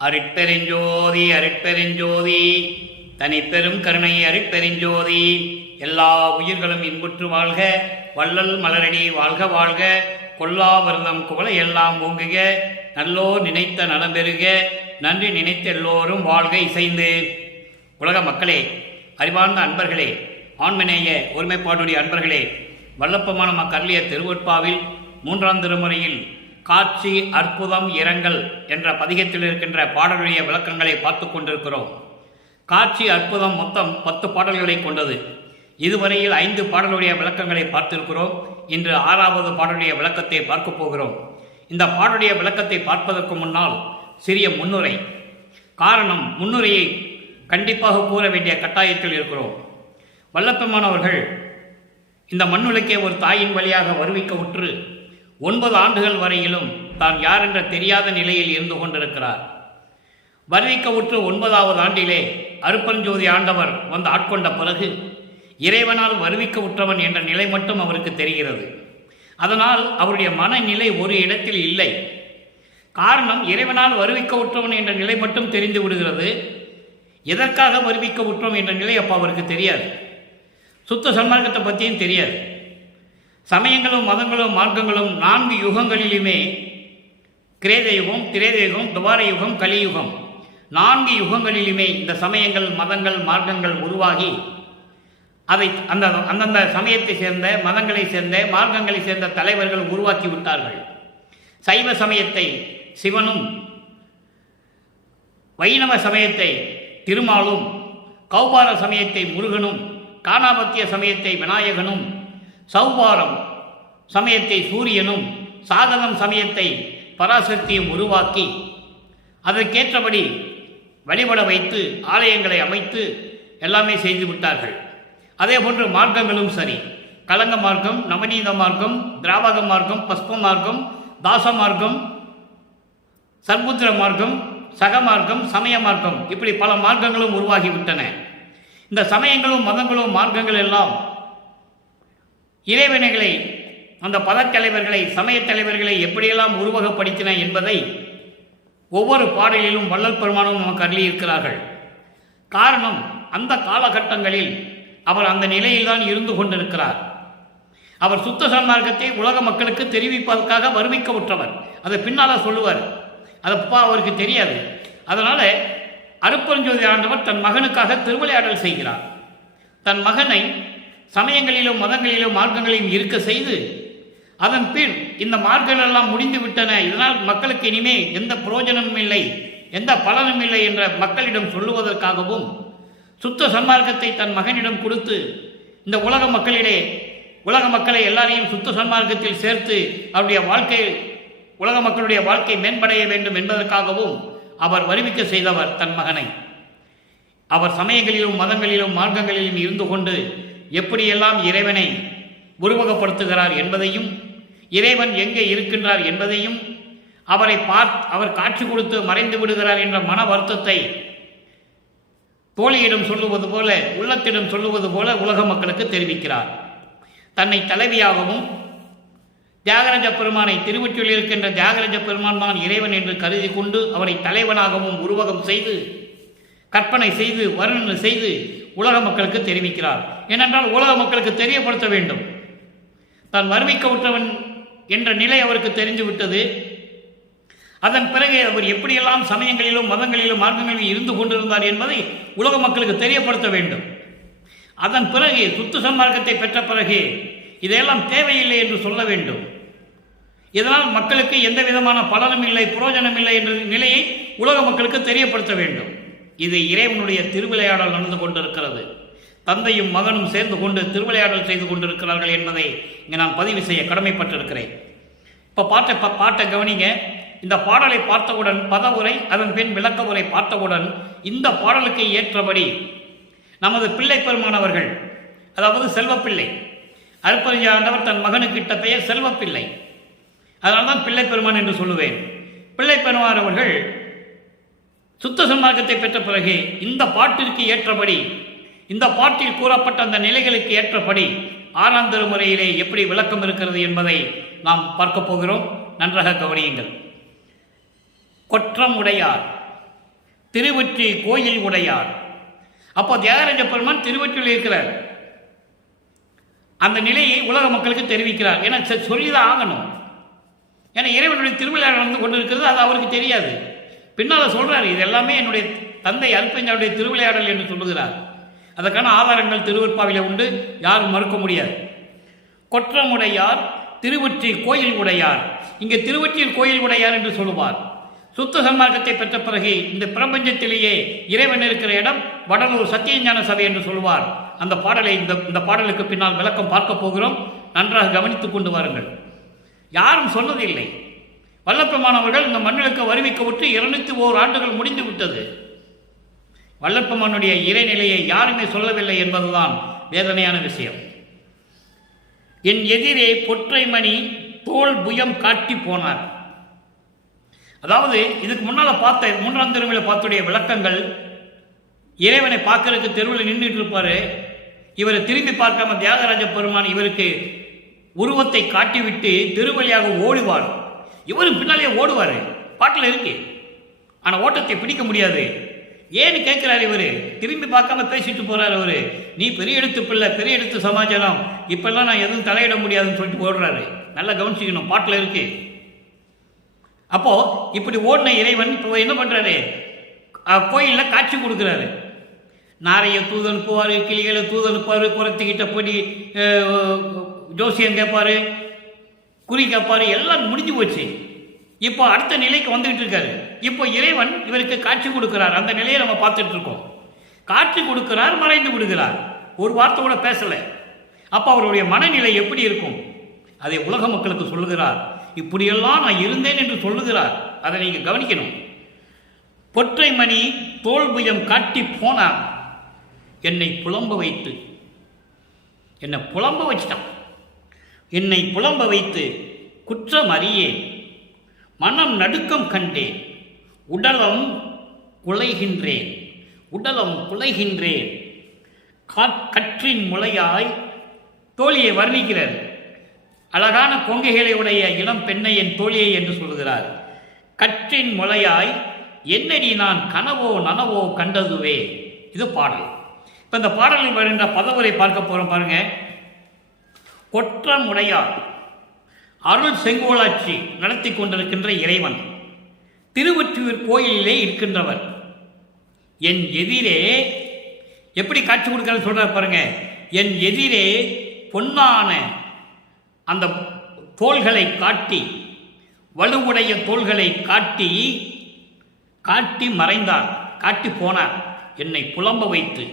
அருட்பெருஞ்சோதி அருட்பெருஞ்சோதி தனிப்பெரும் கருணை அருட்பெருஞ்சோதி. எல்லா உயிர்களும் இன்புற்று வாழ்க, வள்ளல் மலரடி வாழ்க வாழ்க, கொல்லா வருதம் குவளை எல்லாம் ஓங்குக, நல்லோர் நினைத்த நலம் பெறுக, நன்றி நினைத்த எல்லோரும் வாழ்க இசைந்து. உலக மக்களே, அறிவார்ந்த அன்பர்களே, ஆண்மநேய ஒருமைப்பாடுடைய அன்பர்களே, வல்லப்பமான மக்களிய திருவொட்பாவில் 3ஆம் திருமுறையில் காட்சி அற்புதம் இரங்கல் என்ற பதிகத்தில் இருக்கின்ற பாடலுடைய விளக்கங்களை பார்த்து கொண்டிருக்கிறோம். காட்சி அற்புதம் மொத்தம் 10 பாடல்களை கொண்டது. இதுவரையில் 5 பாடலுடைய விளக்கங்களை பார்த்திருக்கிறோம். இன்று 6வது பாடலுடைய விளக்கத்தை பார்க்க போகிறோம். இந்த பாடலுடைய விளக்கத்தை பார்ப்பதற்கு முன்னால் சிறிய முன்னுரை. காரணம், முன்னுரையை கண்டிப்பாக கூற வேண்டிய கட்டாயத்தில் இருக்கிறோம். வல்லப்பெருமானவர்கள் இந்த மண்ணுலக்கே ஒரு தாயின் வழியாக வருவிக்க உற்று 9 ஆண்டுகள் வரையிலும் தான் யார் என்ற தெரியாத நிலையில் இருந்து கொண்டிருக்கிறார். வருவிக்க உற்று 9வது ஆண்டிலே அருட்பெருஞ்சோதி ஆண்டவர் வந்து ஆட்கொண்ட பிறகு இறைவனால் வருவிக்க உற்றவன் என்ற நிலை மட்டும் அவருக்கு தெரிகிறது. அதனால் அவருடைய மனநிலை ஒரு இடத்தில் இல்லை. காரணம், இறைவனால் வருவிக்க உற்றவன் என்ற நிலை மட்டும் தெரிந்து விடுகிறது. எதற்காக வருவிக்க உற்றோம் என்ற நிலை அப்போ அவருக்கு தெரியாது. சுத்த சன்மார்க்கத்தை பற்றியும் தெரியாது. சமயங்களும் மதங்களும் மார்க்கங்களும் 4 யுகங்களிலுமே, கிரேத யுகம், திரேத யுகம், துவார யுகம், கலியுகம், 4 யுகங்களிலுமே இந்த சமயங்கள் மதங்கள் மார்க்கங்கள் உருவாகி அதை அந்தந்த சமயத்தை சேர்ந்த மதங்களை சேர்ந்த மார்க்கங்களை சேர்ந்த தலைவர்கள் உருவாக்கி விட்டார்கள். சைவ சமயத்தை சிவனும், வைணவ சமயத்தை திருமாலும், கௌபார சமயத்தை முருகனும், காணாபத்திய சமயத்தை விநாயகனும், சௌபாரம் சமயத்தை சூரியனும், சாதனம் சமயத்தை பராசக்தியும் உருவாக்கி அதற்கேற்றபடி வழிபட வைத்து ஆலயங்களை அமைத்து எல்லாமே செய்து விட்டார்கள். அதே போன்று மார்க்கங்களும் சரி, கலங்க மார்க்கம், நவநீத மார்க்கம், திராவக மார்க்கம், பஸ்ப மார்க்கம், தாச மார்க்கம், சர்புத்திர மார்க்கம், சக மார்க்கம், சமய மார்க்கம், இப்படி பல மார்க்கங்களும் உருவாகிவிட்டன. இந்த சமயங்களும் மதங்களும் மார்க்கங்கள் எல்லாம் இறைவனைகளை, அந்த பதத்தலைவர்களை, சமய தலைவர்களை எப்படியெல்லாம் உருவகப்படுத்தின என்பதை ஒவ்வொரு பாடலிலும் வள்ளல் பெருமானும் நமக்கு அருளியிருக்கிறார்கள். காரணம், அந்த காலகட்டங்களில் அவர் அந்த நிலையில்தான் இருந்து கொண்டிருக்கிறார். அவர் சுத்த சன்மார்க்கத்தை உலக மக்களுக்கு தெரிவிப்பதற்காக வருவிக்க உற்றவர். அதை பின்னால் சொல்லுவார். அதப்பா அவருக்கு தெரியாது. அதனால அருட்பெருஞ்சோதி ஆண்டவர் தன் மகனுக்காக திருவிளையாடல் செய்கிறார். தன் மகனை சமயங்களிலும் மதங்களிலும் மார்க்கங்களிலும் இருக்க செய்து, அதன் பின் இந்த மார்க்கங்கள் எல்லாம் முடிந்து விட்டன, இதனால் மக்களுக்கு இனிமே எந்த பிரயோஜனமும் இல்லை, எந்த பலனும் இல்லை என்ற மக்களிடம் சொல்லுவதற்காகவும் சுத்த சன்மார்க்கத்தை தன் மகனிடம் கொடுத்து இந்த உலக மக்களை எல்லாரையும் சுத்த சன்மார்க்கத்தில் சேர்த்து அவருடைய வாழ்க்கை, உலக மக்களுடைய வாழ்க்கை மேம்படைய வேண்டும் என்பதற்காகவும் அவர் வருவிக்க செய்தவர் தன் மகனை. அவர் சமயங்களிலும் மதங்களிலும் மார்க்கங்களிலும் இருந்து கொண்டு எப்படியெல்லாம் இறைவனை உருவகப்படுத்துகிறார் என்பதையும், இறைவன் எங்கே இருக்கின்றார் என்பதையும், அவர் காட்சி கொடுத்து மறைந்து விடுகிறார் என்ற மன வருத்தத்தை தோழியிடம் சொல்லுவது போல, உள்ளத்திடம் சொல்லுவது போல உலக மக்களுக்கு தெரிவிக்கிறார். தன்னை தலைவியாகவும் தியாகராஜ பெருமானை, திருவொற்றியில் இருக்கின்ற தியாகராஜ பெருமான் தான் இறைவன் என்று கருதி கொண்டு அவரை தலைவனாகவும் உருவகம் செய்து, கற்பனை செய்து, வர்ணனை செய்து உலக மக்களுக்கு தெரிவிக்கிறார். ஏனென்றால் உலக மக்களுக்கு தெரியப்படுத்த வேண்டும். தான் வருவிக்க உற்றவன் என்ற நிலை அவருக்கு தெரிந்துவிட்டது. அதன் பிறகு அவர் எப்படியெல்லாம் சமயங்களிலும் மதங்களிலும் மார்க்கங்களிலும் இருந்து கொண்டிருந்தார் என்பதை உலக மக்களுக்கு தெரியப்படுத்த வேண்டும். அதன் பிறகு சுத்த சன்மார்க்கத்தை பெற்ற பிறகு இதையெல்லாம் தேவையில்லை என்று சொல்ல வேண்டும். இதனால் மக்களுக்கு எந்த விதமான பலனும் இல்லை, புரோஜனம் இல்லை என்ற நிலையை உலக மக்களுக்கு தெரியப்படுத்த வேண்டும். இது இறைவனுடைய திருவிளையாடல் நடந்து கொண்டிருக்கிறது. தந்தையும் மகனும் சேர்ந்து கொண்டு திருவிளையாடல் செய்து கொண்டிருக்கிறார்கள் என்பதை இங்கே நான் பதிவு செய்ய கடமைப்பட்டிருக்கிறேன். இப்போ பாட்டை கவனிங்க. இந்த பாடலை பார்த்தவுடன் பதவுரை, அதன் பின் விளக்க உரை பார்த்தவுடன் இந்த பாடலுக்கு ஏற்றபடி நமது பிள்ளை பெருமானவர்கள், அதாவது செல்வப்பிள்ளை, அருட்பெருஞ்சோதி ஆண்டவர் தன் மகனுக்கிட்ட பெயர் செல்வப்பிள்ளை. அதனால்தான் பிள்ளை பெருமான் என்று சொல்லுவேன். பிள்ளை பெருமான் அவர்கள் சுத்த சன்மார்க்கத்தை பெற்ற பிறகு இந்த பாட்டிற்கு ஏற்றபடி, இந்த பாட்டில் கூறப்பட்ட அந்த நிலைகளுக்கு ஏற்றபடி 6ஆம் திருமுறையிலே எப்படி விளக்கம் இருக்கிறது என்பதை நாம் பார்க்க போகிறோம். நன்றாக கவனியுங்கள். கொற்றம் உடையார் திருவொற்றி கோயில் உடையார். அப்போ தியாகராஜ பெருமான் திருவொற்றியில் இருக்கிறார். அந்த நிலையை உலக மக்களுக்கு தெரிவிக்கிறார். ஏன்னா சொல்லிதான் ஆகணும். ஏன்னா இறைவனுடைய திருவிழா நடந்து கொண்டு இருக்கிறது, அது அவருக்கு தெரியாது. பின்னால் சொல்றாரு, இது எல்லாமே என்னுடைய தந்தை அல்பஞ்சாவுடைய திருவிளையாடல் என்று சொல்லுகிறார். அதற்கான ஆதாரங்கள் திருவற்பாவிலே உண்டு, யாரும் மறுக்க முடியாது. கொற்றமுடையார் திருவொற்றி கோயில் உடையார். இங்கே திருவொற்றியில் கோயில் உடையார் என்று சொல்லுவார். சுத்த சன்மார்க்கத்தை பெற்ற பிறகு இந்த பிரபஞ்சத்திலேயே இறைவன் இருக்கிற இடம் வடலூர் சத்தியஞான சபை என்று சொல்லுவார். அந்த பாடலை இந்த பாடலுக்கு பின்னால் விளக்கம் பார்க்க போகிறோம். நன்றாக கவனித்துக் கொண்டு வாருங்கள். யாரும் சொன்னதில்லை. வல்லப்பெருமானவர்கள் இந்த மண்ணிற்கு வருவிக்கப்பட்டு 201 ஆண்டுகள் முடிந்து விட்டது. வல்லப்பெருமானுடைய இறைநிலையை யாருமே சொல்லவில்லை என்பதுதான் வேதனையான விஷயம். என் எதிரே பொற்றை மணி தோல் புயம் காட்டி போனார். அதாவது இதுக்கு முன்னால் பார்த்த 3ஆம் திருமுறையில் பார்த்துடைய விளக்கங்கள், இறைவனை பார்க்கறதுக்கு தெருவில் நின்றுட்டு இருப்பாரு. இவரை திரும்பி பார்க்காம தியாகராஜ பெருமான் இவருக்கு உருவத்தை காட்டிவிட்டு திருவழியாக ஓடுவார். இவரும் பின்னாலே ஓடுவார். பாட்டில் இருக்கு. ஆனால் ஓட்டத்தை பிடிக்க முடியாது. ஏன்னு கேட்கிறாரு. இவர் திரும்பி பார்க்காம பேசிட்டு போறாரு. அவரு நீ பெரிய எடுத்து பிள்ளை, பெரிய எடுத்து சமாச்சாரம், இப்பெல்லாம் நான் எதுவும் தலையிட முடியாதுன்னு சொல்லிட்டு ஓடுறாரு. நல்லா கவனிச்சுக்கணும், பாட்டில் இருக்கு. அப்போ இப்படி ஓடின இறைவன் இப்போ என்ன பண்றாரு? கோயிலில் காட்சி கொடுக்குறாரு. நாரைய தூது அனுப்புவார், கிளிகளை தூது அனுப்புவார், குரத்துக்கிட்ட போய் ஜோசியம் கேட்பாரு, குறி கேட்பாரு. எல்லாம் முடிஞ்சு போச்சு. இப்போ அடுத்த நிலைக்கு வந்துகிட்டு இருக்காரு. இப்போ இறைவன் இவருக்கு காட்சி கொடுக்கிறார். அந்த நிலையை நம்ம பார்த்துட்டு இருக்கோம். காட்சி கொடுக்கிறார், மறைந்து விடுகிறார். ஒரு வார்த்தை கூட பேசல. அப்போ அவருடைய மனநிலை எப்படி இருக்கும்? அதை உலக மக்களுக்கு சொல்லுகிறார். இப்படியெல்லாம் நான் இருந்தேன் என்று சொல்லுகிறார். அதை நீங்க கவனிக்கணும். பொற்றை மணி தோல் புயம் காட்டி போனார். என்னை புலம்ப வைத்து, என்னை புலம்ப வச்சிட்டான். என்னை புலம்ப வைத்து குற்றம் அறியேன், மனம் நடுக்கம் கண்டேன், உடலம் குலைகின்றேன், உடலம் குலைகின்றேன். கற்றின் முளையாய் தோழியை வர்ணிக்கிறார். அழகான கொங்கைகளை உடைய இளம் பெண்ணை என் தோழியை என்று சொல்கிறார். கற்றின் முளையாய் என்னடி நான் கனவோ நனவோ கண்டதுவே. இது பாடல். இப்போ இந்த பாடலில் வருகின்ற பதவுரை பார்க்க போறோம் பாருங்க. கொற்றமுடையார் அருள் செங்கோலாட்சி நடத்தி கொண்டிருக்கின்ற இறைவன், திருவொற்றியூர் கோயிலிலே இருக்கின்றவர். என் எதிரே எப்படி காட்சி கொடுக்கிறார் சொல்றார் பாருங்க. என் எதிரே பொன்னான அந்த தோள்களை காட்டி, வலுவுடைய தோள்களை காட்டி காட்டி மறைந்தார், காட்டி போனார். என்னை புலம்ப வைத்து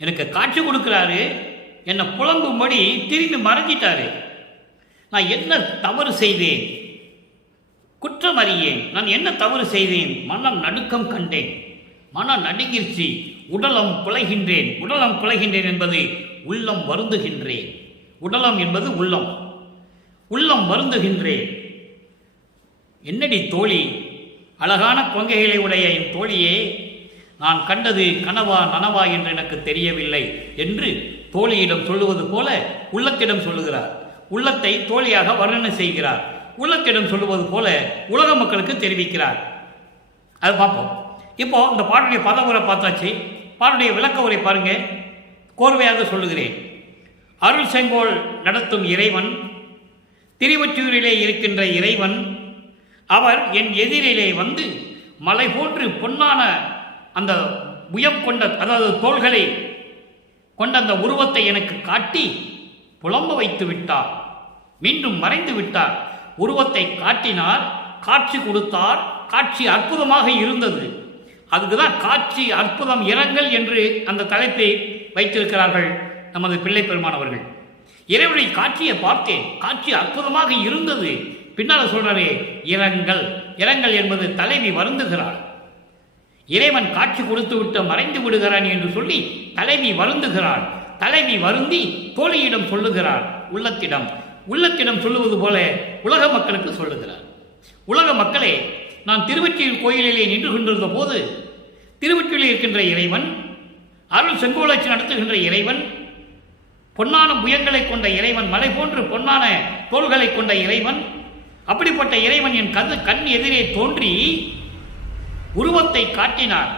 எனக்கு காட்சி கொடுக்கிறாரு. என்னை புலம்பும்படி திரும்பி மறைஞ்சிட்டாரு. நான் என்ன தவறு செய்தேன்? குற்றம் அறியேன். நான் என்ன தவறு செய்தேன்? மனம் நடுக்கம் கண்டேன், மனம் நடுங்கிருச்சு. உடலம் குலைகின்றேன். உடலம் குலைகின்றேன் என்பது உள்ளம் வருந்துகின்றேன். உடலம் என்பது உள்ளம். உள்ளம் வருந்துகின்றேன். என்னடி தோழி, அழகான கொங்கைகளை உடைய என் தோழியே, நான் கண்டது கனவா நனவா என்று எனக்கு தெரியவில்லை என்று தோழியிடம் சொல்லுவது போல உள்ளத்திடம் சொல்லுகிறார். உள்ளத்தை தோழியாக வர்ணனை செய்கிறார். உள்ளத்திடம் சொல்லுவது போல உலக மக்களுக்கு தெரிவிக்கிறார். அது பார்ப்போம். இப்போ இந்த பாடலுடைய பதவுரை பார்த்தாச்சு. பாடலுடைய விளக்க உரை பாருங்க. கோர்வையாக சொல்லுகிறேன். அருள் செங்கோல் நடத்தும் இறைவன், திருவொற்றியூரிலே இருக்கின்ற இறைவன், அவர் என் எதிரிலே வந்து மலை போன்று பொன்னான அந்த புயம் கொண்ட, அதாவது தோள்களை கொண்ட அந்த உருவத்தை எனக்கு காட்டி புலம்ப வைத்து விட்டார். மீண்டும் மறைந்து விட்டார். உருவத்தை காட்டினார், காட்சி கொடுத்தார். காட்சி அற்புதமாக இருந்தது. அதுக்குதான் காட்சி அற்புதம் இரங்கல் என்று அந்த தலைப்பை வைத்திருக்கிறார்கள் நமது பிள்ளை பெருமானவர்கள். இறைவனை காட்சியை பார்த்தேன், காட்சி அற்புதமாக இருந்தது. பின்னால் சொல்றாரே இரங்கல். இரங்கல் என்பது தலைவி வருந்துகிறார். இறைவன் காட்சி கொடுத்து விட்டு மறைந்து விடுகிறான் என்று சொல்லி தலைவி வருந்துகிறாள். தலைவி வருந்தி தோழியிடம் சொல்லுகிறார். உள்ளத்திடம் உள்ளத்திடம் சொல்லுவது போல உலக மக்களுக்கு சொல்லுகிறார். உலக மக்களே, நான் திருவொற்றியூர் கோயிலிலே நின்று கொண்டிருந்த போது திருவொற்றியூரில் இருக்கின்ற இறைவன், அருள் செங்கோலாட்சி நடத்துகின்ற இறைவன், பொன்னான புயங்களை கொண்ட இறைவன், மலை போன்று பொன்னான தோள்களை கொண்ட இறைவன், அப்படிப்பட்ட இறைவன் என் கண் எதிரே தோன்றி உருவத்தை காட்டினார்,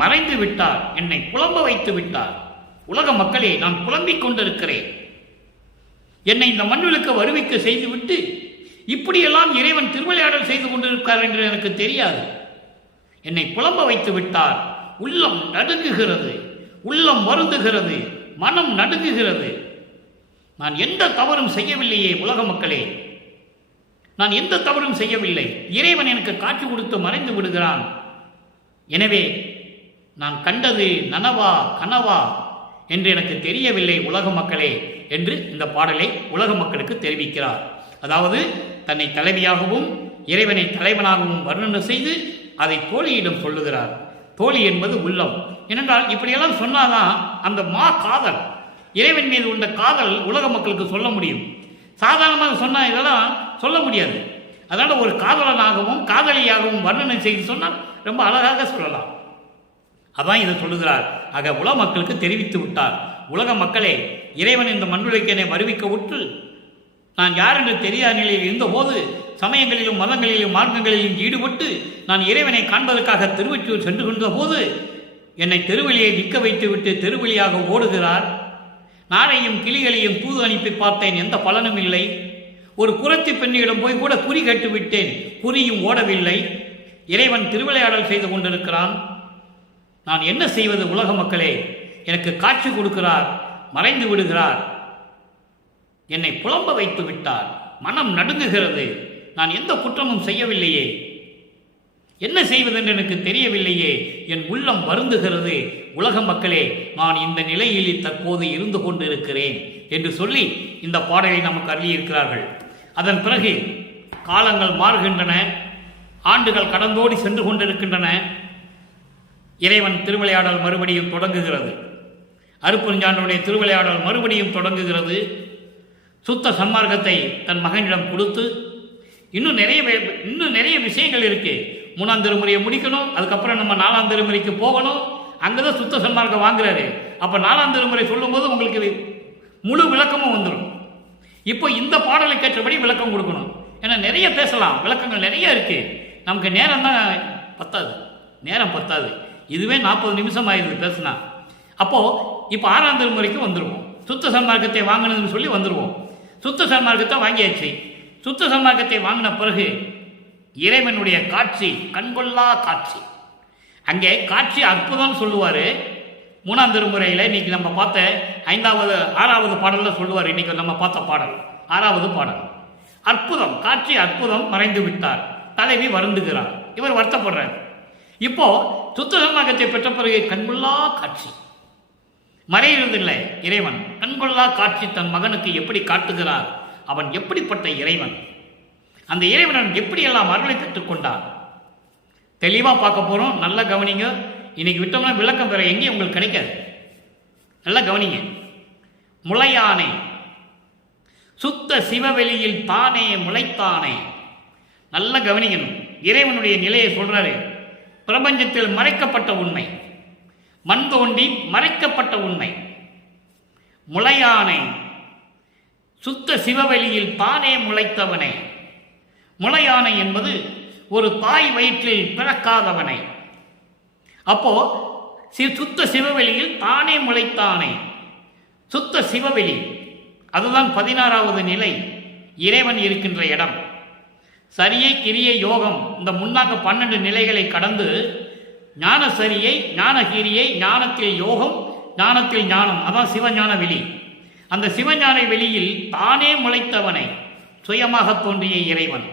மறைந்து விட்டார், என்னை புலம்ப வைத்து விட்டார். உலக மக்களே, நான் புலம்பிக் கொண்டிருக்கிறேன். என்னை இந்த மண்ணுக்கு வருவிக்க செய்துவிட்டு இப்படியெல்லாம் இறைவன் திருவிளையாடல் செய்து கொண்டிருக்கார் என்று எனக்கு தெரியாது. என்னை புலம்ப வைத்து விட்டார். உள்ளம் நடுங்குகிறது, உள்ளம் வருந்துகிறது, மனம் நடுங்குகிறது. நான் எந்த தவறும் செய்யவில்லையே உலக மக்களே, நான் எந்த தவறும் செய்யவில்லை. இறைவன் எனக்கு காட்சி கொடுத்து மறைந்து விடுகிறான். எனவே நான் கண்டது நனவா கனவா என்று எனக்கு தெரியவில்லை உலக மக்களே என்று இந்த பாடலை உலக மக்களுக்கு தெரிவிக்கிறார். அதாவது தன்னை தலைவியாகவும் இறைவனை தலைவனாகவும் வர்ணனை செய்து அதை தோழியிடம் சொல்லுகிறார். தோழி என்பது உள்ளம். ஏனென்றால் இப்படியெல்லாம் சொன்னாதான் அந்த காதல், இறைவன் மீது உள்ள காதல் உலக மக்களுக்கு சொல்ல முடியும். சாதாரணமாக சொன்னால் இதெல்லாம் சொல்ல முடியாது. அதனால் ஒரு காதலனாகவும் காதலியாகவும் வர்ணனை செய்து சொன்னால் ரொம்ப அழகாக சொல்லலாம். அதான் இதை சொல்லுகிறார். ஆக உலக மக்களுக்கு தெரிவித்து விட்டார். உலக மக்களே, இறைவன் இந்த மண்ணுலகிற்கு என்னை வருவிக்க உற்று நான் யார் என்று தெரியாத நிலையில் இருந்தபோது சமயங்களிலும் மதங்களிலும் மார்க்கங்களிலும் ஈடுபட்டு நான் இறைவனை காண்பதற்காக திருவொற்றியூர் சென்று கொண்ட போது என்னை தெருவழியை நிற்க வைத்துவிட்டு தெருவழியாக ஓடுகிறார். நாளையும் கிளிகளையும் தூது அனுப்பி பார்த்தேன், எந்த பலனும் இல்லை. ஒரு குறத்தி பெண்ணிடம் போய் கூட குறி கேட்டு விட்டேன், குறியும் ஓடவில்லை. இறைவன் திருவிளையாடல் செய்து கொண்டிருக்கிறான். நான் என்ன செய்வது உலக மக்களே? எனக்கு காட்சி கொடுக்கிறார், மறைந்து விடுகிறார், என்னை புலம்ப வைத்து விட்டார். மனம் நடுங்குகிறது. நான் எந்த குற்றமும் செய்யவில்லையே, என்ன செய்வதென்று எனக்கு தெரியவில்லையே, என் உள்ளம் வருந்துகிறது. உலக மக்களே, நான் இந்த நிலையில் தற்போது இருந்து கொண்டிருக்கிறேன் என்று சொல்லி இந்த பாடலை நமக்கு அருளியிருக்கிறார்கள். அதன் பிறகு காலங்கள் மாறுகின்றன, ஆண்டுகள் கடந்தோடி சென்று கொண்டிருக்கின்றன. இறைவன் திருவிளையாடல் மறுபடியும் தொடங்குகிறது. அருட்பெருஞ்சாண்டவனுடைய திருவிளையாடல் மறுபடியும் தொடங்குகிறது. சுத்த சன்மார்க்கத்தை தன் மகனிடம் கொடுத்து இன்னும் நிறைய விஷயங்கள் இருக்கு. 3ஆம் திருமுறையை முடிக்கணும், அதுக்கப்புறம் நம்ம 4ஆம் திருமுறைக்கு போகணும். அங்கதான் சுத்த சன்மார்க்கம் வாங்குறாரு. அப்ப 4ஆம் திருமுறை சொல்லும் போது உங்களுக்கு முழு விளக்கமும் வந்துடும். இப்போ இந்த பாடலை கேட்டபடி விளக்கம் கொடுக்கணும். ஏன்னா நிறைய பேசலாம், விளக்கங்கள் நிறைய இருக்கு. நமக்கு நேரம் தான் பத்தாது, நேரம் பத்தாது. இதுவே 40 நிமிஷம் ஆயிடுது பேசினா. அப்போ இப்போ 6ஆம் திருமுறைக்கு வந்துடுவோம். சுத்த சன்மார்க்கத்தை வாங்கினதுன்னு சொல்லி வந்துடுவோம். சுத்த சன்மார்க்கத்தை வாங்கியாச்சு. சுத்த சன்மார்க்கத்தை வாங்கின பிறகு இறைவனுடைய காட்சி, கண்கொள்ளா காட்சி. அங்கே காட்சி அற்புதம் சொல்லுவார். 3ஆம் திருமுறையில் இன்னைக்கு நம்ம பார்த்த 6வது பாடலில் சொல்லுவார். இன்னைக்கு நம்ம பார்த்த பாடல் 6வது பாடல். அற்புதம், காட்சி அற்புதம், மறைந்து விட்டார். தலைவி வருந்துகிறார், இவர் வருத்தப்படுறார். இப்போ சுத்த சன்மார்க்கத்தை பெற்ற பிறகு கண்கொள்ளா காட்சி, மறையிறதில்லை. இறைவன் கண்கொள்ளா காட்சி தன் மகனுக்கு எப்படி காட்டுகிறார். அவன் எப்படிப்பட்ட இறைவன், அந்த இறைவன் எப்படியெல்லாம் அருளை பெற்றுக்கொண்டார், தெளிவாக பார்க்க போகிறோம். நல்லா கவனிங்க. இன்னைக்கு விட்டோம்னா விளக்கம் பெற எங்கேயும் உங்களுக்கு கிடைக்காது. நல்லா கவனிங்க. முளையானே, சுத்த சிவவெளியில் தானே முளைத்தானே. நல்லா கவனிக்கணும். இறைவனுடைய நிலையை சொல்றாரு. பிரபஞ்சத்தில் மறைக்கப்பட்ட உண்மை, மண் தோண்டி மறைக்கப்பட்ட உண்மை. முளையானை, சுத்த சிவவெளியில் தானே முளைத்தவனே. முளையானை என்பது ஒரு தாய் வயிற்றில் பிறக்காதவனை. அப்போ சுத்த சிவவெளியில் தானே முளைத்தானே. சுத்த சிவவெளி, அதுதான் 16வது நிலை, இறைவன் இருக்கின்ற இடம். சரியை கிரியை யோகம், இந்த முன்னாக்க 12 நிலைகளை கடந்து ஞான சரியை, ஞான கிரியை, ஞானத்தில் யோகம், ஞானத்தில் ஞானம், அதான் சிவஞான வெளி. அந்த சிவஞான வெளியில் தானே முளைத்தவனை, சுயமாக தோன்றிய இறைவன்.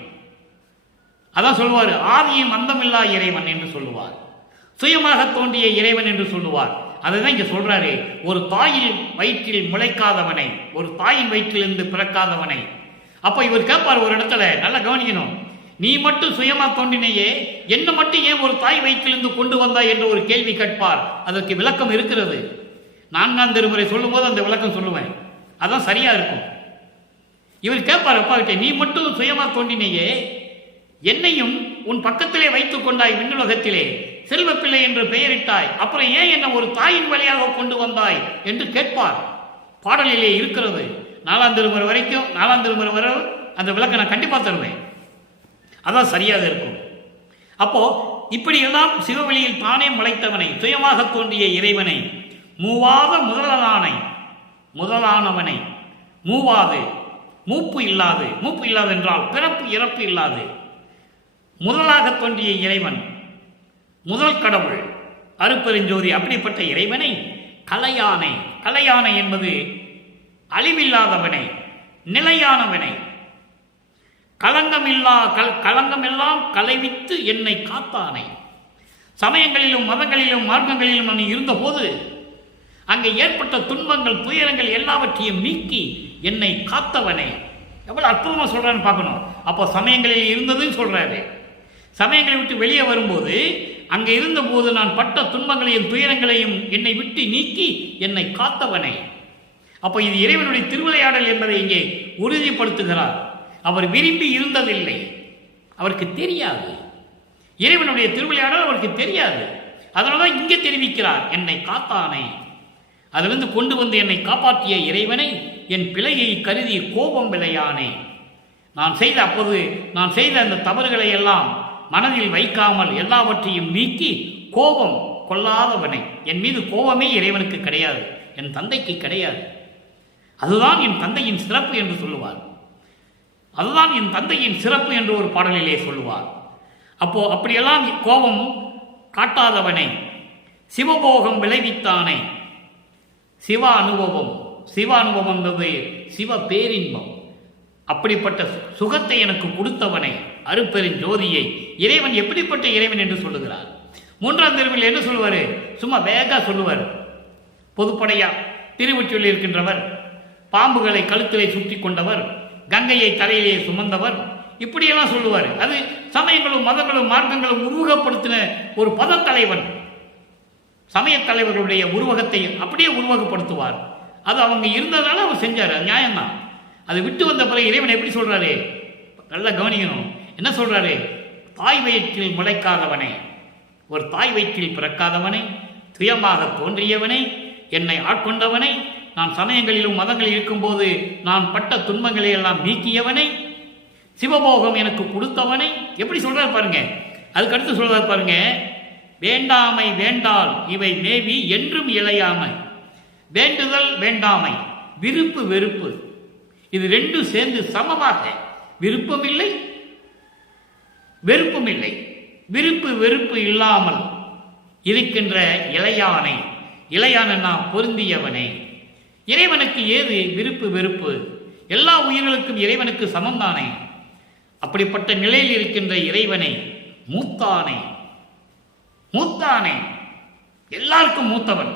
அதான் சொல்லுவார், ஆதியும் அந்தமில்லா இறைவன் என்று சொல்லுவார், சுயமாக தோன்றிய இறைவன் என்று சொல்லுவார். அதுதான் இங்க சொல்றாரு. ஒரு தாயின் வயிற்றில் முளைக்காதவனை, ஒரு தாயின் வயிற்றிலிருந்து பிறக்காதவனை. அப்ப இவர் கேட்பார் ஒரு இடத்துல, நல்லா கவனிக்கணும். நீ மட்டும் சுயமா தோன்றினையே, என்ன மட்டும் ஏன் ஒரு தாய் வயிற்றிலிருந்து கொண்டு வந்தாய் என்று ஒரு கேள்வி கேட்பார். அதற்கு விளக்கம் இருக்கிறது. 4ஆம் திருமுறை சொல்லும் போது அந்த விளக்கம் சொல்லுவேன், அதான் சரியா இருக்கும். இவர் கேட்பார் அப்பா கிட்ட, நீ மட்டும் சுயமா தோன்றினையே, என்னையும் உன் பக்கத்திலே வைத்துக் கொண்டாய், விண்ணுலகத்திலே செல்வப்பிள்ளை என்று பெயரிட்டாய், அப்புறம் ஏன் என்ன ஒரு தாயின் வழியாக கொண்டு வந்தாய் என்று கேட்பார். பாடலிலே இருக்கிறது. 4ஆம் திருமுறை வரைக்கும், 4ஆம் திருமுறை வரை அந்த விளக்கம் நான் கண்டிப்பாக தருவேன். அதான் சரியாக இருக்கும். அப்போ இப்படியெல்லாம் சிவவெளியில் தானே முளைத்தவனை, சுயமாக தோன்றிய இறைவனை, மூவாத முதலானவனை, மூவாது, மூப்பு இல்லாது என்றால் பிறப்பு இறப்பு இல்லாது முதலாக தோன்றிய இறைவன், முதல் கடவுள், அருட்பெருஞ்சோதி, அப்படிப்பட்ட இறைவனை கலையானை என்பது அழிவில்லாதவனை, நிலையானவனை, களங்கமெல்லாம் களைவித்து என்னை காத்தானை. சமயங்களிலும் மதங்களிலும் மார்க்கங்களிலும் நான் இருந்தபோது அங்கே ஏற்பட்ட துன்பங்கள், துயரங்கள் எல்லாவற்றையும் நீக்கி என்னை காத்தவனை. எவ்வளவு அற்புதமா சொல்றான்னு பார்க்கணும். அப்போ சமயங்களில் இருந்ததுன்னு சொல்றாரு. சமயங்களை விட்டு வெளியே வரும்போது அங்கே இருந்தபோது நான் பட்ட துன்பங்களையும் துயரங்களையும் என்னை விட்டு நீக்கி என்னை காத்தவனை. அப்போ இது இறைவனுடைய திருவிளையாடல் என்பதை இங்கே உறுதிப்படுத்துகிறார். அவர் விரும்பி இருந்ததில்லை, அவருக்கு தெரியாது. இறைவனுடைய திருவிளையாடல் அவருக்கு தெரியாது. அதனால்தான் இங்கே தெரிவிக்கிறார், என்னை காத்தானை. அதிலிருந்து கொண்டு வந்து என்னை காப்பாற்றிய இறைவனை என் பிழையை கருதி கோபம் விளையானே. நான் செய்த அந்த தவறுகளை எல்லாம் மனதில் வைக்காமல் எல்லாவற்றையும் நீக்கி கோபம் கொள்ளாதவனை. என் மீது கோபமே இறைவனுக்கு கிடையாது, என் தந்தைக்கு கிடையாது. அதுதான் என் தந்தையின் சிறப்பு என்று சொல்லுவார். அதுதான் என் தந்தையின் சிறப்பு என்று ஒரு பாடலிலே சொல்லுவார். அப்போ அப்படியெல்லாம் கோபம் காட்டாதவனை, சிவபோகம் விளைவித்தானே. சிவ அனுபவம் என்பது சிவ பேரின்பம். அப்படிப்பட்ட சுகத்தை எனக்கு கொடுத்தவனை, அருட்பெருஞ்சோதியை, இறைவன் எப்படிப்பட்ட இறைவன் என்று சொல்லுகிறார். 3ஆம் திருவில் என்ன சொல்லுவார்? சும்மா வேகா சொல்லுவார். பொதுப்படையா திருவொற்றியில் இருக்கின்றவர், பாம்புகளை கழுத்திலே சுற்றி கொண்டவர், கங்கையை தலையிலே சுமந்தவர், இப்படியெல்லாம் சொல்லுவார். அது சமயங்களும் மதங்களும் மார்க்கங்களும் உருவகப்படுத்தின ஒரு பதத்தலைவன். சமய தலைவர்களுடைய உருவகத்தை அப்படியே உருவகப்படுத்துவார். அது அவங்க இருந்ததால அவர் செஞ்சார், அது நியாயம்தான். அது விட்டு வந்த பிறகு இறைவன் எப்படி சொல்றாரு? நல்லா கவனிக்கணும். என்ன சொல்றாரு? தாய் வயிற்றில் முளைக்காதவனை, ஒரு தாய் வயிற்றில் பிறக்காதவனை, சுயமாக தோன்றியவனை, என்னை ஆட்கொண்டவனை, நான் சமயங்களிலும் மதங்களில் இருக்கும்போது நான் பட்ட துன்பங்களை எல்லாம் நீக்கியவனை, சிவபோகம் எனக்கு கொடுத்தவனை. எப்படி சொல்றாரு பாருங்க. அதுக்கு அடுத்து சொல்றாரு பாருங்க, வேண்டாமை வேண்டால் இவை மேவி என்றும் இளையாமை. வேண்டுதல் வேண்டாமை, விருப்பு வெறுப்பு, இது ரெண்டும் சேர்ந்து சமமாக, விருப்பம் இல்லை வெறுப்பும் இல்லை, விருப்பு வெறுப்பு இல்லாமல் இருக்கின்ற இளையானை. இளையானா பொருந்தியவனை. இறைவனுக்கு ஏது விருப்பு வெறுப்பு? எல்லா உயிர்களுக்கும் இறைவனுக்கு சமம்தானே. அப்படிப்பட்ட நிலையில் இருக்கின்ற இறைவனை மூத்தானே, எல்லாருக்கும் மூத்தவன்,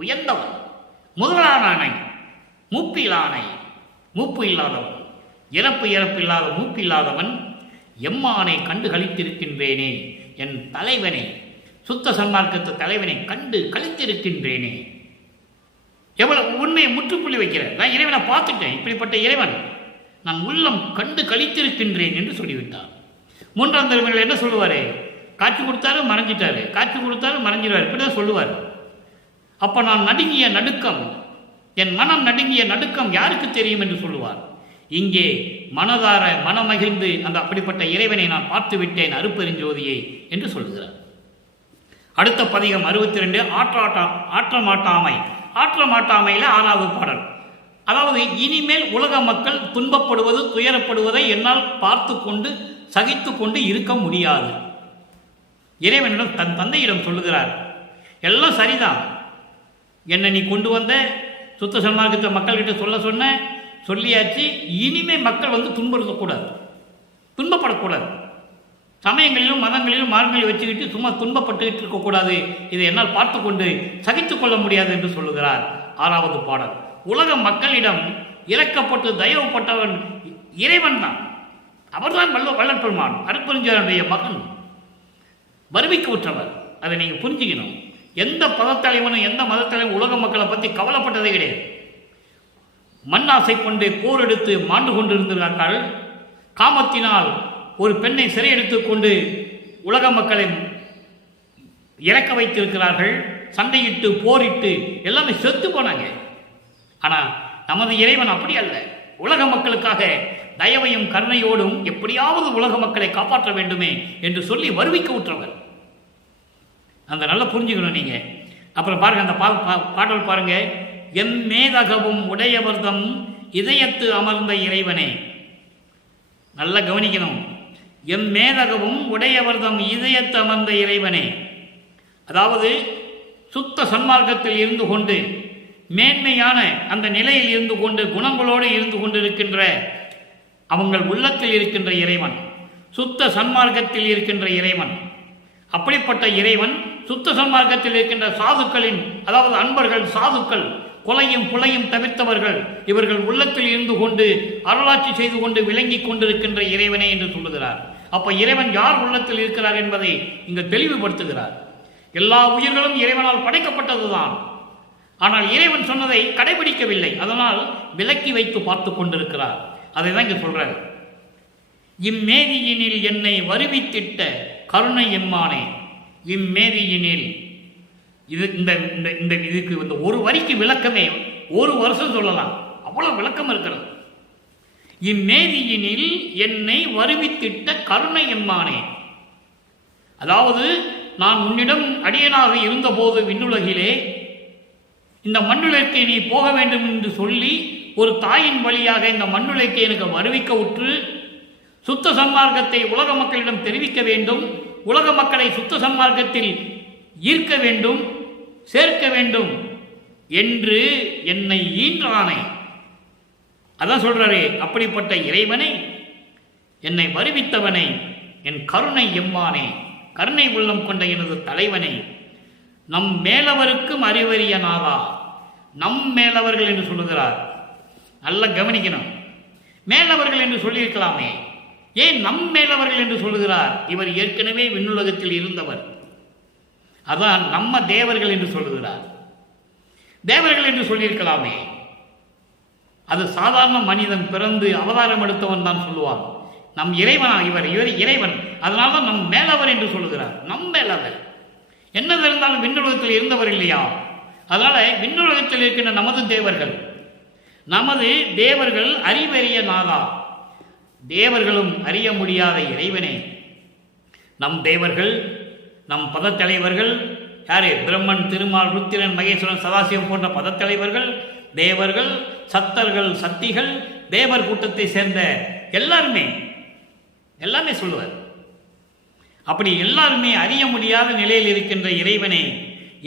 உயர்ந்தவன், முதலானானை, மூப்பு இல்லாதவன், இறப்பு இல்லாத மூப்பு இல்லாதவன், எம்மானை கண்டு கழித்திருக்கின்றேனே, என் தலைவனை, சுத்த சன்மார்க்கத்து தலைவனை கண்டு கழித்திருக்கின்றேனே. எவ்வளவு உண்மையை முற்றுப்புள்ளி வைக்கிறார். நான் இறைவனை பார்த்துட்டேன், இப்படிப்பட்ட இறைவன் நான் உள்ளம் கண்டு கழித்திருக்கின்றேன் என்று சொல்லிவிட்டார். 3ஆம் திருமணில் என்ன சொல்லுவாரு? காட்சி கொடுத்தாரு மறைஞ்சிட்டாரு, காட்சி கொடுத்தாரு மறைஞ்சிடுவார், இப்படிதான் சொல்லுவார். அப்ப நான் நடுங்கிய நடுக்கம், என் மனம் நடுங்கிய நடுக்கம் யாருக்கு தெரியும் என்று சொல்லுவார். இங்கே மனதார மனமகிழ்ந்து அந்த அப்படிப்பட்ட இறைவனை நான் பார்த்து விட்டேன், அருட்பெருஞ்சோதியை என்று சொல்லுகிறார். அடுத்த பதிகம் 62, ஆற்ற மாட்டாமையில் 6வது பாடல். அதாவது இனிமேல் உலக மக்கள் துன்பப்படுவது துயரப்படுவதை என்னால் பார்த்து கொண்டு சகித்து கொண்டு இருக்க முடியாது. இறைவனிடம் தன் தந்தையிடம் சொல்லுகிறார், எல்லாம் சரிதான், என்னை நீ கொண்டு வந்த சுத்த சன்மார்க்கத்தை மக்கள்கிட்ட சொன்ன சொல்லியாச்சு. இனிமே மக்கள் துன்பப்படக்கூடாது. சமயங்களிலும் மதங்களிலும் மார்களில் வச்சுக்கிட்டு சும்மா துன்பப்பட்டுக்கிட்டு இருக்கக்கூடாது. இதை என்னால் பார்த்து கொண்டு சகித்துக் கொள்ள முடியாது என்று சொல்லுகிறார். 6வது பாடல். உலக மக்களிடம் இறக்கப்பட்டு தயவுப்பட்டவன் இறைவன் தான். அவர்தான் வள்ளற்பெருமான், அருட்பெருஞ்சோதியுடைய மகன், வறுமைக்கு உற்றவர். அதை நீங்கள் புரிஞ்சுக்கணும். எந்த பதத்தலைவனும் எந்த மதத்தலைவனும் உலக மக்களை பற்றி கவலைப்பட்டதே கிடையாது. மண்ணாசை கொண்டு போர் எடுத்து மாண்டு கொண்டிருந்தார்கள். காமத்தினால் ஒரு பெண்ணை சிறை எடுத்துக்கொண்டு உலக மக்களை இறக்க வைத்திருக்கிறார்கள். சண்டையிட்டு போரிட்டு எல்லாமே செத்து போனாங்க. ஆனால் நமது இறைவன் அப்படி அல்ல. உலக மக்களுக்காக தயவையும் கருணையோடும் எப்படியாவது உலக மக்களை காப்பாற்ற வேண்டுமே என்று சொல்லி வருவிக்க உற்றவர். அந்த நல்லா புரிஞ்சுக்கணும் நீங்க. அப்புறம் பாருங்க, அந்த பாடல் பாருங்க. எம் மேதகவும் உடையவர்தம் இதயத்து அமர்ந்த இறைவனே. நல்லா கவனிக்கணும். எம் மேதகவும் உடையவர்தம் இதயத்து அமர்ந்த இறைவனே. அதாவது சுத்த சன்மார்க்கத்தில் இருந்து கொண்டு, மேன்மையான அந்த நிலையில் இருந்து கொண்டு, குணங்களோடு இருந்து கொண்டிருக்கின்ற அவங்கள் உள்ளத்தில் இருக்கின்ற இறைவன், சுத்த சன்மார்க்கத்தில் இருக்கின்ற இறைவன். அப்படிப்பட்ட இறைவன் சுத்த சன்மார்க்கத்தில் இருக்கின்ற சாதுக்களின், அதாவது அன்பர்கள், சாதுக்கள், கொலையும் புலையும் தவிர்த்தவர்கள், இவர்கள் உள்ளத்தில் இருந்து கொண்டு அருளாட்சி செய்து கொண்டு விளங்கி கொண்டிருக்கின்ற இறைவனே என்று சொல்லுகிறார். அப்ப இறைவன் யார் உள்ளத்தில் இருக்கிறார் என்பதை இங்கு தெளிவுபடுத்துகிறார். எல்லா உயிர்களும் இறைவனால் படைக்கப்பட்டதுதான். ஆனால் இறைவன் சொன்னதை கடைபிடிக்கவில்லை. அதனால் விலக்கி வைத்து பார்த்து கொண்டிருக்கிறார். அதை தான் இங்க சொல்றார். இம்மேதியினில் என்னை வருவித்திட்ட கருணை எம்மானே. இம்மேதியினில் இதுக்கு இந்த ஒரு வரிக்கு விளக்கமே ஒரு வருஷம் சொல்லலாம், அவ்வளவு விளக்கம் இருக்கிறது. இம்மேதியினில் என்னை வருவித்திட்ட கருணை எம்மானே. அதாவது நான் உன்னிடம் அடியனாக இருந்தபோது விண்ணுலகிலே இந்த மண்ணுலகை நீ போக வேண்டும் என்று சொல்லி ஒரு தாயின் வழியாக இந்த மண்ணுலகை எனக்கு வருவிக்க உற்று சுத்த சன்மார்க்கத்தை உலக மக்களிடம் தெரிவிக்க வேண்டும், உலக மக்களை சுத்த சன்மார்க்கத்தில் ஈர்க்க வேண்டும், சேர்க்க வேண்டும் என்று என்னை ஈன்றானே. அதான் சொல்றாரே, அப்படிப்பட்ட இறைவனை, என்னை வருவித்தவனை, என் கருணை எம்மானே, கருணை உள்ளம் கொண்ட எனது தலைவனை, நம் மேலவருக்கும் அறிவறிய நாதா. நம் மேலவர்கள் என்று சொல்லுகிறார். நல்லா கவனிக்கணும். மேலவர்கள் என்று சொல்லியிருக்கலாமே, ஏன் நம் மேலவர்கள் என்று சொல்லுகிறார்? இவர் ஏற்கனவே விண்ணுலகத்தில் இருந்தவர். அதான் நம்ம தேவர்கள் என்று சொல்லுகிறார். தேவர்கள் என்று சொல்லியிருக்கலாமே, அது சாதாரண மனிதன் பிறந்து அவதாரம் எடுத்தவன் தான் சொல்லுவான். நம் இறைவனா இவர் இறைவன், அதனால்தான் நம் மேலவர் என்று சொல்லுகிறார். நம் மேலவர் என்னது இருந்தாலும் விண்ணுலகத்தில் இருந்தவர் இல்லையா? அதனால விண்ணுலகத்தில் இருக்கின்ற நமது தேவர்கள் அறிவறிய நாதா, தேவர்களும் அறிய முடியாத இறைவனே. நம் தேவர்கள், நம் பதத்தலைவர்கள் யாரு? பிரம்மன், திருமால், ருத்திரன், மகேஸ்வரன், சதாசிவம் போன்ற பதத்தலைவர்கள், தேவர்கள், சத்தர்கள், சக்திகள், தேவர் கூட்டத்தை சேர்ந்த எல்லாமே சொல்லுவார். அப்படி எல்லாருமே அறிய முடியாத நிலையில் இருக்கின்ற இறைவனே,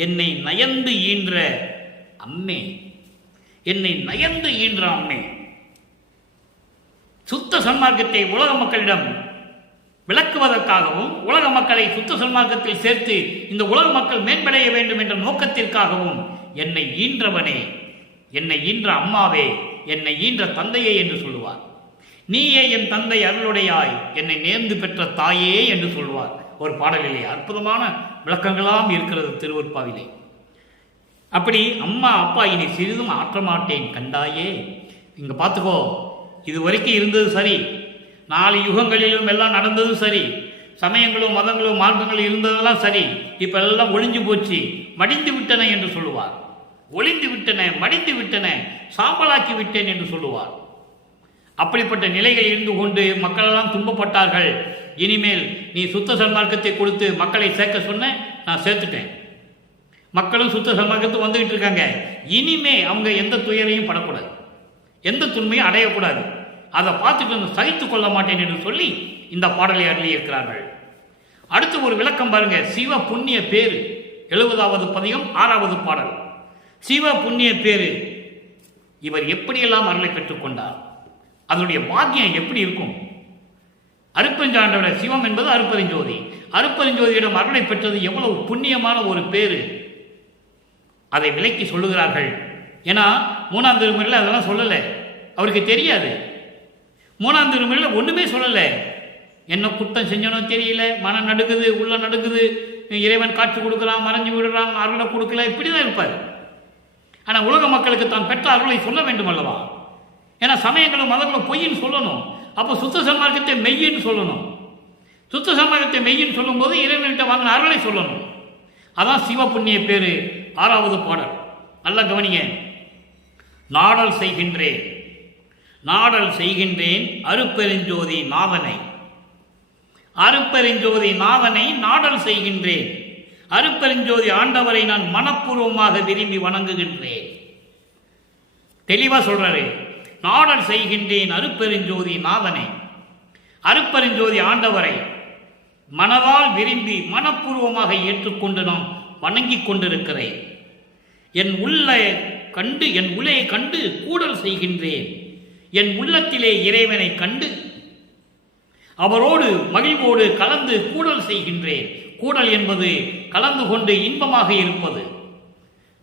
என்னை நயந்து ஈன்ற அம்மே, என்னை நயந்து ஈன்ற அம்மே. சுத்த சன்மார்க்கத்தை உலக மக்களிடம் விளக்குவதற்காகவும், உலக மக்களை சுத்த சன்மார்க்கத்தில் சேர்த்து இந்த உலக மக்கள் மேம்படைய வேண்டும் என்ற நோக்கத்திற்காகவும் என்னை ஈன்றவனே, என்னை ஈன்ற அம்மாவே, என்னை ஈன்ற தந்தையே என்று சொல்லுவார். நீயே என் தந்தை அருளுடையாய், என்னை நேர்ந்து பெற்ற தாயே என்று சொல்வார். ஒரு பாடலிலே அற்புதமான விளக்கங்களாம் இருக்கிறது திருவருட்பாவிலே. அப்படி அம்மா அப்பா இனி சிறிதும் ஆற்றமாட்டேன் கண்டாயே. இங்க பார்த்துக்கோ, இது வரைக்கும் இருந்தது சரி, 4 யுகங்களிலும் எல்லாம் நடந்தது சரி, சமயங்களும் மதங்களும் மார்க்கங்களும் இருந்ததெல்லாம் சரி, இப்ப எல்லாம் ஒளிஞ்சு போச்சு, மடிந்து விட்டன என்று சொல்லுவார். ஒளிந்து விட்டன, மடிந்து விட்டன, சாம்பலாக்கி விட்டேன் என்று சொல்லுவார். அப்படிப்பட்ட நிலைகள் இருந்து கொண்டு மக்களெல்லாம் துன்பப்பட்டார்கள். இனிமேல் நீ சுத்த சன்மார்க்கத்தை கொடுத்து மக்களை சேர்க்க சொன்ன, நான் சேர்த்துட்டேன். மக்களும் சுத்த சன்மார்க்கத்தை வந்துகிட்டு இருக்காங்க. இனிமே அவங்க எந்த துயரையும் படக்கூடாது, எந்த துன்பையும் அடையக்கூடாது. அதை பார்த்துட்டு சகித்துக் கொள்ள மாட்டேன் என்று சொல்லி இந்த பாடலை அருளி இருக்கிறார்கள். அடுத்து ஒரு விளக்கம் பாருங்க. சிவ புண்ணிய பேரு 70வது பதிகம் 6வது பாடல். சிவ புண்ணிய பேரு, இவர் எப்படியெல்லாம் அருளை பெற்றுக்கொண்டார், அதனுடைய பாக்கியம் எப்படி இருக்கும்? அருட்பெருஞ்சாண்டோட சிவம் என்பது அருட்பெருஞ்சோதி. அருட்பெருஞ்சோதியிடம் அருளை பெற்றது எவ்வளவு புண்ணியமான ஒரு பேரு, அதை விளக்கி சொல்லுகிறார்கள். ஏன்னா 3ஆம் திருமுறையில் அதெல்லாம் சொல்லலை, அவருக்கு தெரியாது. 3ஆம் திருமுறையில் ஒன்றுமே சொல்லலை. என்ன குற்றம் செஞ்சனோ தெரியல, மனம் நடுக்குது, உள்ள நடுக்குது, இறைவன் காட்சி கொடுக்குறான், மறைஞ்சு விடுறான், அருளை கொடுக்கல, இப்படி தான் இருப்பார். ஆனால் உலக மக்களுக்கு தான் பெற்ற அருளை சொல்ல வேண்டும் அல்லவா? ஏன்னா சமயங்களும் மதங்களும் பொய்ன்னு சொல்லணும். அப்போ சுத்த சன்மார்க்கத்தை மெய்யின்னு சொல்லணும். சுத்த சன்மார்க்கத்தை மெய்யின்னு சொல்லும்போது இறைவன்கிட்ட வாங்கின அருளை சொல்லணும். அதான் சிவ புண்ணிய பேரு 6வது பாடல். நல்லா கவனிங்க. நாடல் செய்கின்றேன், நாடல் செய்கின்றேன் அருட்பெருஞ்சோதி நாதனை. அருட்பெருஞ்சோதி நாதனை நாடல் செய்கின்றேன். அருட்பெருஞ்சோதி ஆண்டவரை நான் மனப்பூர்வமாக விரும்பி வணங்குகின்றேன். தெளிவா சொல்றாரு. நாடல் செய்கின்றேன் அருட்பெருஞ்சோதி நாதனை. அருட்பெருஞ்சோதி ஆண்டவரை மனதால் விரும்பி மனப்பூர்வமாக ஏற்றுக்கொண்டு நான் வணங்கிக் கொண்டிருக்கிறேன். என் உள்ளே கண்டு கூடல் செய்கின்றேன். என் உள்ளத்திலே இறைவனை கண்டு அவரோடு மகிழ்வோடு கலந்து கூடல் செய்கின்றேன். கூடல் என்பது கலந்து கொண்டு இன்பமாக இருப்பது.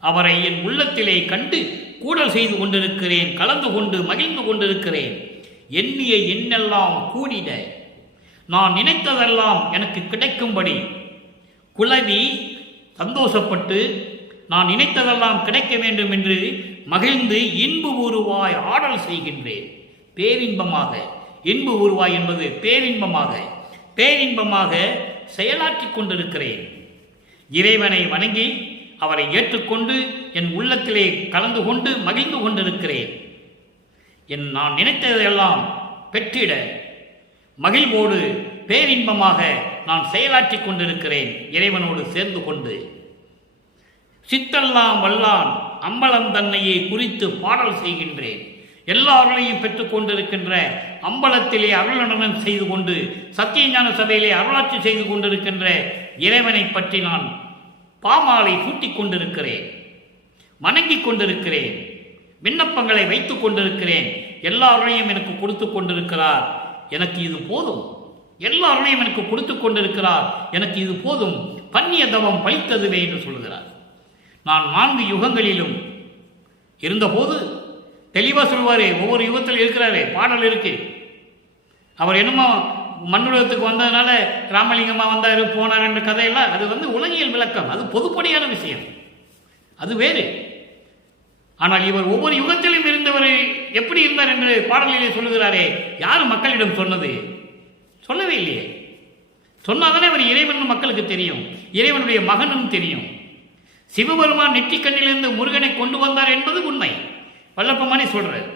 அவரை என் உள்ளத்திலே கண்டு கூடல் செய்து கொண்டிருக்கிறேன், கலந்து கொண்டு மகிழ்ந்து கொண்டிருக்கிறேன். எண்ணிய எண்ணெல்லாம் கூடிட, நான் நினைத்ததெல்லாம் எனக்கு கிடைக்கும்படி குலவி சந்தோஷப்பட்டு நான் நினைத்ததெல்லாம் கிடைக்க வேண்டும் என்று மகிழ்ந்து இன்பு உருவாய் ஆடல் செய்கின்றேன். பேரின்பமாக, இன்பு உருவாய் என்பது பேரின்பமாக செயலாற்றி கொண்டிருக்கிறேன். இறைவனை வணங்கி அவரை ஏற்றுக்கொண்டு என் உள்ளத்திலே கலந்து கொண்டு மகிழ்ந்து கொண்டிருக்கிறேன். நான் நினைத்ததெல்லாம் பெற்றிட மகிழ்வோடு பேரின்பமாக நான் செயலாற்றி கொண்டிருக்கிறேன். இறைவனோடு சேர்ந்து கொண்டு சித்தெல்லாம் வல்லான் அம்பலம் தன்னையே குறித்து பாடல் செய்கின்றேன். எல்லா அருளையும் பெற்றுக் கொண்டிருக்கின்ற அம்பலத்திலே அருளனுடன் செய்து கொண்டு சத்தியஞான சபையிலே அருளாட்சி செய்து கொண்டிருக்கின்ற இறைவனை பற்றி நான் பாமாலை சூட்டிக் கொண்டிருக்கிறேன், வணங்கிக் கொண்டிருக்கிறேன், விண்ணப்பங்களை வைத்துக் கொண்டிருக்கிறேன். எல்லா அருளையும் எனக்கு கொடுத்து கொண்டிருக்கிறார், எனக்கு இது போதும். எல்லா அருளையும் எனக்கு கொடுத்து கொண்டிருக்கிறார், எனக்கு இது போதும். பன்னிய தவம் பழித்ததுவே என்று சொல்கிறார். நான் 4 யுகங்களிலும் இருந்தபோது தெளிவாக சொல்வார். ஒவ்வொரு யுகத்தில் இருக்கிறாரு, பாடல் இருக்கு. அவர் என்னமோ மண்ணுலகத்துக்கு வந்ததுனால ராமலிங்கமாக வந்தார் போனார் என்ற கதையெல்லாம் அது உலகியல் விளக்கம், அது பொதுப்படியான விஷயம், அது வேறு. ஆனால் இவர் ஒவ்வொரு யுகத்திலும் இருந்தவர் எப்படி இருந்தார் என்று பாடலிலே சொல்லுகிறாரே. யார் மக்களிடம் சொன்னது? சொல்லவே இல்லையே. சொன்னாதானே அவர் இறைவன் மக்களுக்கு தெரியும், இறைவனுடைய மகனும் தெரியும். சிவபெருமான் நெற்றிக்கண்ணிலிருந்து முருகனை கொண்டு வந்தார் என்பது உண்மை, வல்லப்பமானே சொல்றார்.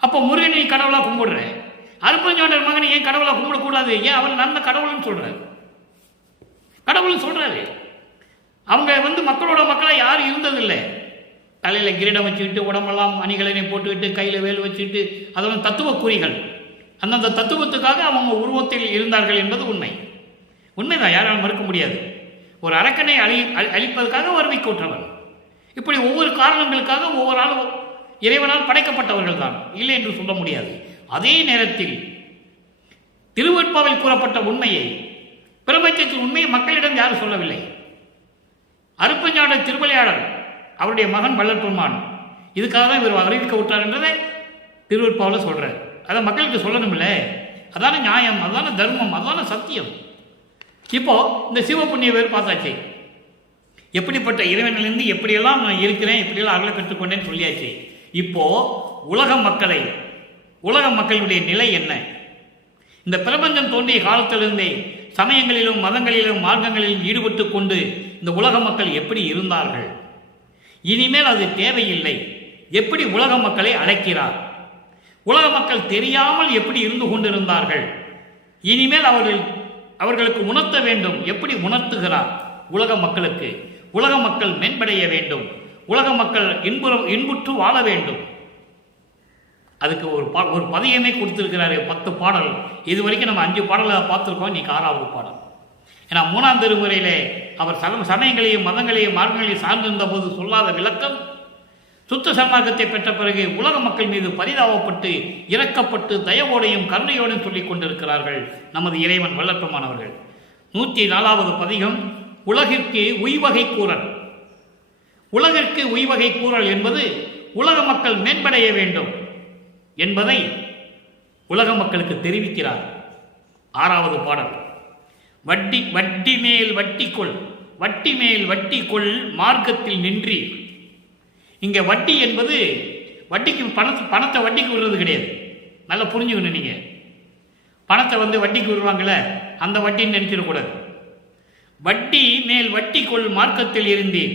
அப்போ முருகனை கடவுளா கும்பிடுற, அருட்பெருஞ்சோதி மகனை ஏன் கடவுளா கும்பிடக்கூடாது? ஏன் அவர் நல்ல கடவுள்னு சொல்றாரு? கடவுள்னு சொல்றாரு. அவங்க மக்களோட மக்களா யாரும் இருந்ததில்லை. தலையில் கிரீடம் வச்சுக்கிட்டு உடம்பெல்லாம் அணிகலனை போட்டுக்கிட்டு கையில் வேல் வச்சுக்கிட்டு அதெல்லாம் தத்துவ குறிகள். அந்தந்த தத்துவத்துக்காக அவங்க உருவத்தில் இருந்தார்கள் என்பது உண்மைதான், யாராலும் மறுக்க முடியாது. ஒரு அரக்கனை அழிப்பதற்காக வறுமை கூற்றவர். இப்படி ஒவ்வொரு காரணங்களுக்காக ஒவ்வொரு ஆளும் இறைவனால் படைக்கப்பட்டவர்கள் தான், இல்லை என்று சொல்ல முடியாது. அதே நேரத்தில் திருவெட்பாவில் கூறப்பட்ட உண்மையை, பிரபஞ்சத்தின் உண்மையை மக்களிடம் யாரும் சொல்லவில்லை. அருட்பெருஞ்சோதி திருவிளையாடல் அவருடைய மகன் வள்ளற்பெருமான் இதுக்காக தான் இவர் அறிவிக்க விட்டார் என்றதை திருவெட்பாவில் சொல்றார். அதை மக்களுக்கு சொல்லணும் இல்லை? அதான நியாயம், அதான தர்மம், அதான சத்தியம். இப்போ இந்த சிவபுண்ணிய பேர் பார்த்தாச்சு. எப்படிப்பட்ட இறைவனிலிருந்து எப்படியெல்லாம் நான் இருக்கிறேன், எப்படியெல்லாம் அருளை பெற்றுக்கொண்டேன்னு சொல்லியாச்சு. இப்போ உலக மக்களுடைய நிலை என்ன? இந்த பிரபஞ்சம் தோன்றிய காலத்திலிருந்தே சமயங்களிலும் மதங்களிலும் மார்க்கங்களிலும் ஈடுபட்டு கொண்டு இந்த உலக மக்கள் எப்படி இருந்தார்கள்? இனிமேல் அது தேவையில்லை. எப்படி உலக மக்களை அழைக்கிறார்? உலக மக்கள் தெரியாமல் எப்படி இருந்து கொண்டிருந்தார்கள்? இனிமேல் அவர்களுக்கு உணர்த்த வேண்டும். எப்படி உணர்த்துகிறார்? உலக மக்களுக்கு உலக மக்கள் மேம்படைய வேண்டும், உலக மக்கள் இன்புற்று வாழ வேண்டும். அதுக்கு ஒரு பதியமே கொடுத்திருக்கிறாரு, 10 பாடல். இது வரைக்கும் நம்ம 5 பாடலை பார்த்துருக்கோம், இன்னைக்கு 6வது பாடல். ஏன்னா 3ஆம் திருமுறையிலே அவர் சமயங்களையும் மதங்களையும் மார்க்கங்களையும் சார்ந்திருந்த போது சொல்லாத விளக்கம் சுத்த சன்மார்க்கத்தை பெற்ற பிறகு உலக மக்கள் மீது பரிதாபப்பட்டு இரக்கப்பட்டு தயவோடையும் கருணையோடையும் சொல்லிக் கொண்டிருக்கிறார்கள் நமது இறைவன் வல்லற்பெருமானவர்கள். 104வது பதிகம் உலகிற்கு உய்வகை கூறல். உலகிற்கு உய்வகை கூறல் என்பது உலக மக்கள் மேம்படைய வேண்டும் என்பதை உலக மக்களுக்கு தெரிவிக்கிறார். 6வது பாடல் வட்டி மேல் வட்டி கொள் மார்க்கத்தில் நின்றி. இங்கே வட்டி என்பது வட்டிக்கு பணத்தை வட்டிக்கு விடுறது கிடையாது. நல்லா புரிஞ்சுக்கணும். நீங்கள் பணத்தை வட்டிக்கு விடுவாங்கள்ல, அந்த வட்டின்னு நினைச்சிடக்கூடாது. வட்டி மேல் வட்டி கொள் மார்க்கத்தில் இருந்தீர்.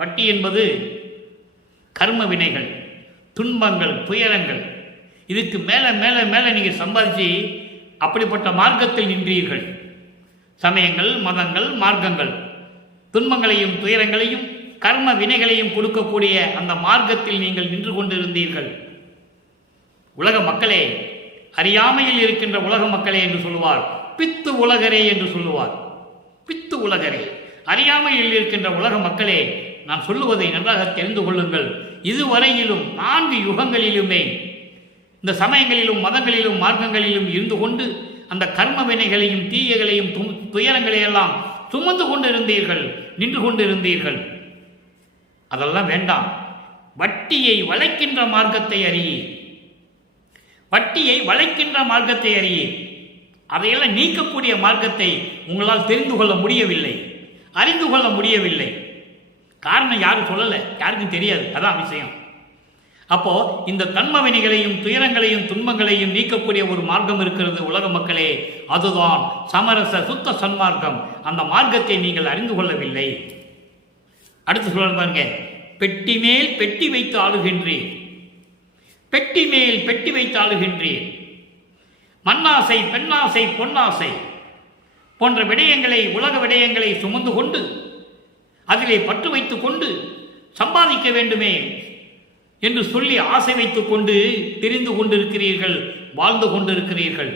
வட்டி என்பது கர்ம வினைகள், துன்பங்கள், துயரங்கள். இதுக்கு மேலே மேலே மேலே நீங்கள் சம்பாதிச்சு அப்படிப்பட்ட மார்க்கத்தில் நின்றீர்கள். சமயங்கள், மதங்கள், மார்க்கங்கள் துன்பங்களையும் துயரங்களையும் கர்ம வினைகளையும் கொடுக்கக்கூடிய அந்த மார்க்கத்தில் நீங்கள் நின்று கொண்டிருந்தீர்கள். உலக மக்களே, அறியாமையில் இருக்கின்ற உலக மக்களே என்று சொல்லுவார். பித்து உலகரே என்று சொல்லுவார். பித்து உலகரே, அறியாமையில் இருக்கின்ற உலக மக்களே, நான் சொல்லுவதை நன்றாக தெரிந்து கொள்ளுங்கள். இதுவரையிலும் 4 யுகங்களிலுமே இந்த சமயங்களிலும் மதங்களிலும் மார்க்கங்களிலும் இருந்து கொண்டு அந்த கர்ம வினைகளையும் தீயகளையும் துயரங்களையெல்லாம் சுமந்து கொண்டிருந்தீர்கள், நின்று கொண்டிருந்தீர்கள். அதெல்லாம் வேண்டாம். வட்டியை வளைக்கின்ற மார்க்கத்தை அறியே. வட்டியை வளைக்கின்ற மார்க்கத்தை அறியே. அதையெல்லாம் நீக்கக்கூடிய மார்க்கத்தை உங்களால் தெரிந்து கொள்ள முடியவில்லை, அறிந்து கொள்ள முடியவில்லை. காரணம் யாரும் சொல்லலை, யாருக்கும் தெரியாது. அதான் விஷயம். அப்போ இந்த தன்ம வினைகளையும் துயரங்களையும் துன்பங்களையும் நீக்கக்கூடிய ஒரு மார்க்கம் இருக்கிறது உலக மக்களே. அதுதான் சமரச சுத்த சன்மார்க்கம். அந்த மார்க்கத்தை நீங்கள் அறிந்து கொள்ளவில்லை. அடுத்து சொல்ல பாருங்க. பெட்டி மேல் பெட்டி வைத்து ஆளுகின்றேன். பெட்டி மேல் பெட்டி வைத்து ஆளுகின்றேன். மண்ணாசை, பெண்ணாசை, பொன்னாசை போன்ற விடயங்களை, உலக விடயங்களை சுமந்து கொண்டு அதிலே பற்று வைத்துக் கொண்டு சம்பாதிக்க வேண்டுமே என்று சொல்லி ஆசை வைத்துக் கொண்டு தெரிந்து கொண்டிருக்கிறீர்கள், வாழ்ந்து கொண்டிருக்கிறீர்கள்.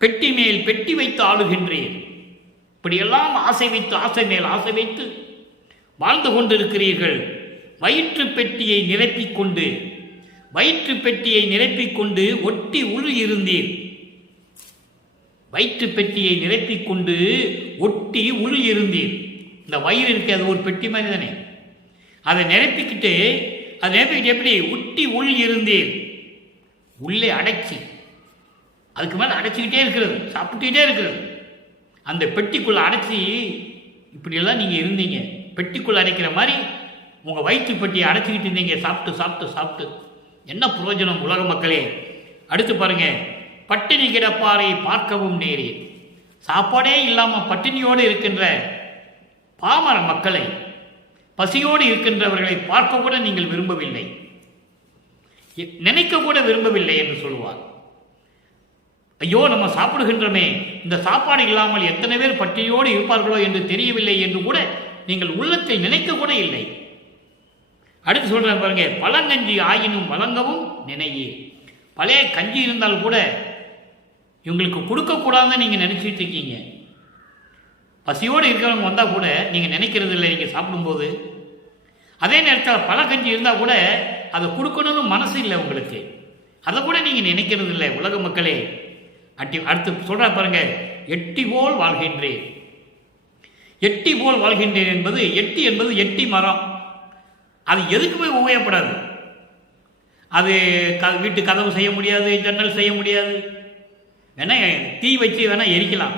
பெட்டி மேல் பெட்டி வைத்து ஆளுகின்றேன். இப்படியெல்லாம் ஆசை வைத்து, ஆசை மேல் ஆசை வைத்து வாழ்ந்து கொண்டிருக்கிறீர்கள். வயிற்று பெட்டியை நிரப்பிக்கொண்டு, வயிற்று பெட்டியை நிரப்பிக்கொண்டு ஒட்டி உரு இருந்தீர். வயிற்று பெட்டியை நிரப்பிக்கொண்டு ஒட்டி உரு இருந்தீர். இந்த வயிறு இருக்கு, அது ஒரு பெட்டி மாதிரி தானே. அதை நிரப்பிக்கிட்டு எப்படி ஒட்டி உள் இருந்தீர். உள்ளே அடைச்சி, அதுக்கு மேலே அடைச்சிக்கிட்டே இருக்கிறது, சாப்பிட்டுக்கிட்டே இருக்கிறது. அந்த பெட்டிக்குள்ளே அடைச்சி இப்படியெல்லாம் நீங்கள் இருந்தீங்க. பெட்டிக்குள்ளே அடைக்கிற மாதிரி உங்கள் வயிற்று பெட்டியை அடைச்சிக்கிட்டு இருந்தீங்க. சாப்பிட்டு சாப்பிட்டு சாப்பிட்டு என்ன பிரயோஜனம் உலக மக்களே? அடுத்து பாருங்க. பட்டினி கிடப்பாரை பார்க்கவும் நேரே. சாப்பாடே இல்லாமல் பட்டினியோடு இருக்கின்ற பாமர மக்களை, பசியோடு இருக்கின்றவர்களை பார்க்க கூட நீங்கள் விரும்பவில்லை, நினைக்க கூட விரும்பவில்லை என்று சொல்லுவார். ஐயோ, நம்ம சாப்பிடுகின்றமே, இந்த சாப்பாடு இல்லாமல் எத்தனை பேர் பட்டினியோடு இருப்பார்களோ என்று தெரியவில்லை என்று கூட நீங்கள் உள்ளத்தில் நினைக்க கூட இல்லை. அடுத்து சொல்ற பாருங்க. பழங்கஞ்சி ஆயினும் வழங்கவும் நினையே. பழைய கஞ்சி இருந்தால் கூட இவங்களுக்கு கொடுக்கக்கூடாதுன்னு நீங்கள் நினைச்சிட்டு இருக்கீங்க. பசியோடு இருக்கிறவங்க வந்தால் கூட நீங்கள் நினைக்கிறது இல்லை நீங்கள் சாப்பிடும்போது. அதே நேரத்தில் பழ கஞ்சி இருந்தால் கூட அதை கொடுக்கணும்னு மனசு இல்லை உங்களுக்கு, அதை கூட நீங்கள் நினைக்கிறது இல்லை உலக மக்களே. அடுத்து சொல்ற பாருங்க. எட்டி போல் வாழ்கின்றேன். எட்டி போல் வாழ்கின்றேன் என்பது, எட்டி என்பது எட்டி மரம். அது எதுக்குமே உபயோகப்படாது. அது வீட்டு கதவு செய்ய முடியாது, ஜன்னல் செய்ய முடியாது. வேணா தீ வச்சு வேணா எரிக்கலாம்.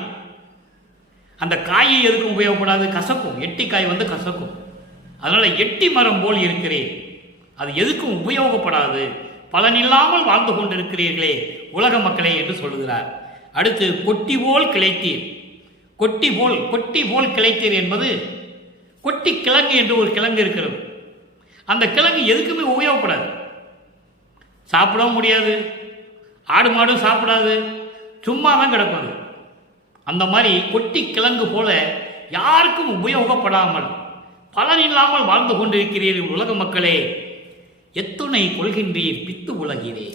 அந்த காயை எதுக்கும் உபயோகப்படாது, கசக்கும். எட்டி காய் வந்து கசக்கும். அதனால எட்டி மரம் போல் இருக்கிறேன், அது எதுக்கும் உபயோகப்படாது, பலனில்லாமல் வாழ்ந்து கொண்டிருக்கிறீர்களே உலக மக்களே என்று சொல்லுகிறார். அடுத்து கொட்டி போல் கிளைத்தீர். கொட்டி போல் கிளைத்தீர் என்பது கொட்டி கிழங்கு என்று ஒரு கிழங்கு இருக்கிறது. அந்த கிழங்கு எதுக்குமே உபயோகப்படாது, சாப்பிடவும் முடியாது, ஆடு மாடும் சாப்பிடாது, சும்மா தான் கிடக்கும் அது. அந்த மாதிரி கொட்டி கிழங்கு போல யாருக்கும் உபயோகப்படாமல் பலனில்லாமல் வாழ்ந்து கொண்டிருக்கிறீர்கள் உலக மக்களே. எத்துணை கொள்கின்றீர் பித்து உலகிறே.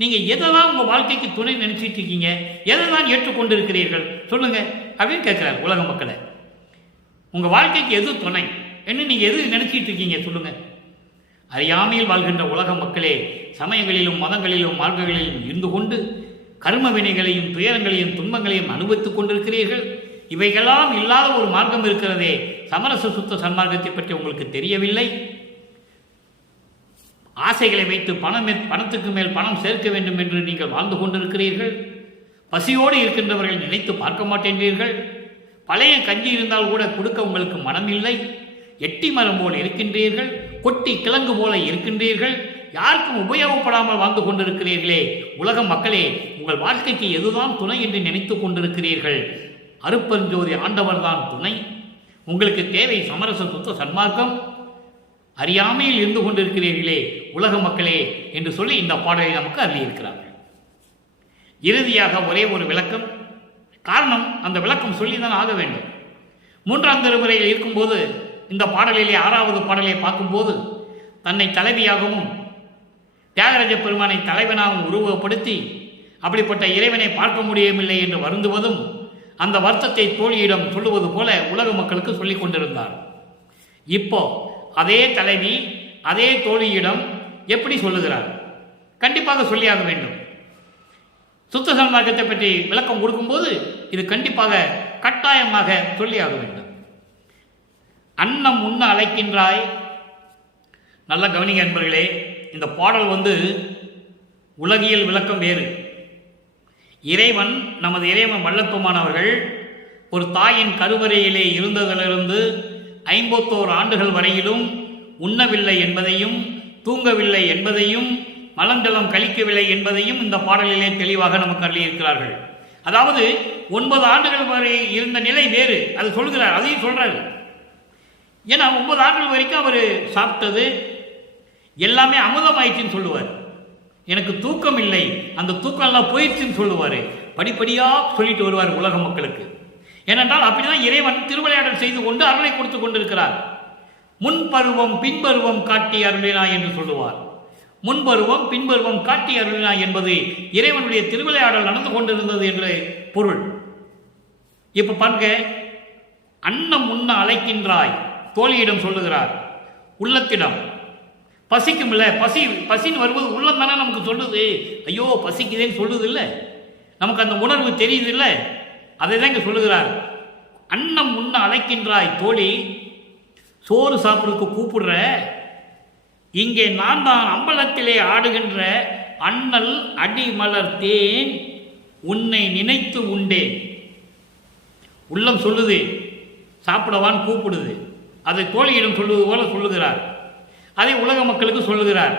நீங்கள் எதை தான் உங்கள் வாழ்க்கைக்கு துணை நினைச்சிட்டு இருக்கீங்க, எதை தான் ஏற்றுக்கொண்டிருக்கிறீர்கள் சொல்லுங்க அப்படின்னு கேட்குறாரு உலக மக்களை. உங்கள் வாழ்க்கைக்கு எது துணை என்ன, நீங்கள் எது நினைச்சிட்டு இருக்கீங்க சொல்லுங்க. அறியாமையில் வாழ்கின்ற உலக மக்களே, சமயங்களிலும் மதங்களிலும் மார்க்கங்களிலும் இருந்து கொண்டு கர்ம வினைகளையும் துயரங்களையும் துன்பங்களையும் அனுபவித்துக் கொண்டிருக்கிறீர்கள். இவைகளெல்லாம் இல்லாத ஒரு மார்க்கம் இருக்கிறதே, சமரச சுத்த சன்மார்க்கத்தை பற்றி உங்களுக்கு தெரியவில்லை. ஆசைகளை வைத்து பணத்துக்கு மேல் பணம் சேர்க்க வேண்டும் என்று நீங்கள் வாழ்ந்து கொண்டிருக்கிறீர்கள். பசியோடு இருக்கின்றவர்கள் நினைத்து பார்க்க மாட்டேன்றீர்கள். பழைய கஞ்சி இருந்தால் கூட கொடுக்க உங்களுக்கு மனம் இல்லை. எட்டி மரம் போல் இருக்கின்றீர்கள், கொட்டி கிழங்கு போல இருக்கின்றீர்கள், யாருக்கும் உபயோகப்படாமல் வாழ்ந்து கொண்டிருக்கிறீர்களே உலக மக்களே. உங்கள் வாழ்க்கைக்கு எதுதான் துணை என்று நினைத்து கொண்டிருக்கிறீர்கள்? அருப்பெருஞ்சோதி ஆண்டவர் தான் துணை. உங்களுக்கு தேவை சமரச சுத்த சன்மார்க்கம். அறியாமையில் இருந்து கொண்டிருக்கிறீர்களே உலக மக்களே என்று சொல்லி இந்த பாடலை நமக்கு அருளியிருக்கிறார்கள். இறுதியாக ஒரே ஒரு விளக்கம். காரணம், அந்த விளக்கம் சொல்லிதான் ஆக வேண்டும். 3ஆம் திருமுறையில் இருக்கும்போது இந்த பாடலிலே 6வது பாடலை பார்க்கும்போது தன்னை தலைவியாகவும் தியாகராஜ பெருமானை தலைவனாகவும் உருவப்படுத்தி அப்படிப்பட்ட இறைவனை பார்க்க முடியவில்லை என்று வருந்துவதும் அந்த வருத்தத்தை தோழியிடம் சொல்லுவது போல உலக மக்களுக்கு சொல்லிக் கொண்டிருந்தார். இப்போ அதே தலைவி அதே தோழியிடம் எப்படி சொல்லுகிறார்? கண்டிப்பாக சொல்லியாக வேண்டும். சுத்த சன்மார்க்கத்தை பற்றி விளக்கம் கொடுக்கும்போது இது கண்டிப்பாக கட்டாயமாக சொல்லியாக வேண்டும். அன்னம் உண்ண அழைக்கின்றாய். நல்ல கவனிங்க அன்பர்களே, இந்த பாடல் உலகியல் விளக்கம் வேறு. இறைவன், நமது இறைவன் வல்லப்பெருமானவர்கள் ஒரு தாயின் கருவறையிலே இருந்ததிலிருந்து 51 ஆண்டுகள் வரையிலும் உண்ணவில்லை என்பதையும் தூங்கவில்லை என்பதையும் மலஞ்சலம் கழிக்கவில்லை என்பதையும் இந்த பாடலிலே தெளிவாக நமக்கு அருளியிருக்கிறார்கள். அதாவது 9 ஆண்டுகள் வரை இருந்த நிலை வேறு, அது சொல்கிறார், அதையும் சொல்றாரு. ஏன்னா 9 ஆண்டுகள் வரைக்கும் அவர் சாப்பிட்டது எல்லாமே அமுதமாயிடுச்சுன்னு சொல்லுவார். எனக்கு தூக்கம் இல்லை, அந்த தூக்கம் எல்லாம் போயிடுச்சுன்னு சொல்லுவார். படிப்படியாக சொல்லிட்டு வருவார் உலக மக்களுக்கு. ஏனென்றால் அப்படிதான் இறைவன் திருவிளையாடல் செய்து கொண்டு அருளை கொடுத்து கொண்டிருக்கிறார். முன்பருவம் பின்பருவம் காட்டி அருளினா என்று சொல்லுவார். முன்பருவம் பின்பருவம் காட்டி அருளினா என்பது இறைவனுடைய திருவிளையாடல் நடந்து கொண்டிருந்தது என்று பொருள். இப்ப பாருங்க, அன்னம் உண்ண அழைக்கின்றாய் தோழியிடம் சொல்லுகிறார். உள்ளத்திடம் பசிக்கும் இல்லை, பசின்னு வருவது உள்ளம் தானே நமக்கு சொல்லுது. ஐயோ பசிக்குதேன்னு சொல்லுது இல்லை, நமக்கு அந்த உணர்வு தெரியுது இல்லை, அதை தான் இங்கே சொல்லுகிறார். அன்னம் உண்ண அழைக்கின்றாய் தோழி, சோறு சாப்பிட்றதுக்கு கூப்பிடுற, இங்கே நான் தான் அம்பலத்திலே ஆடுகின்ற அண்ணல் அடி மலர்த்தேன் உன்னை நினைத்து உண்டேன். உள்ளம் சொல்லுது, சாப்பிடவான்னு கூப்பிடுது. அதை தோழியிடம் சொல்லுவது போல சொல்லுகிறார். அதை உலக மக்களுக்கு சொல்லுகிறார்.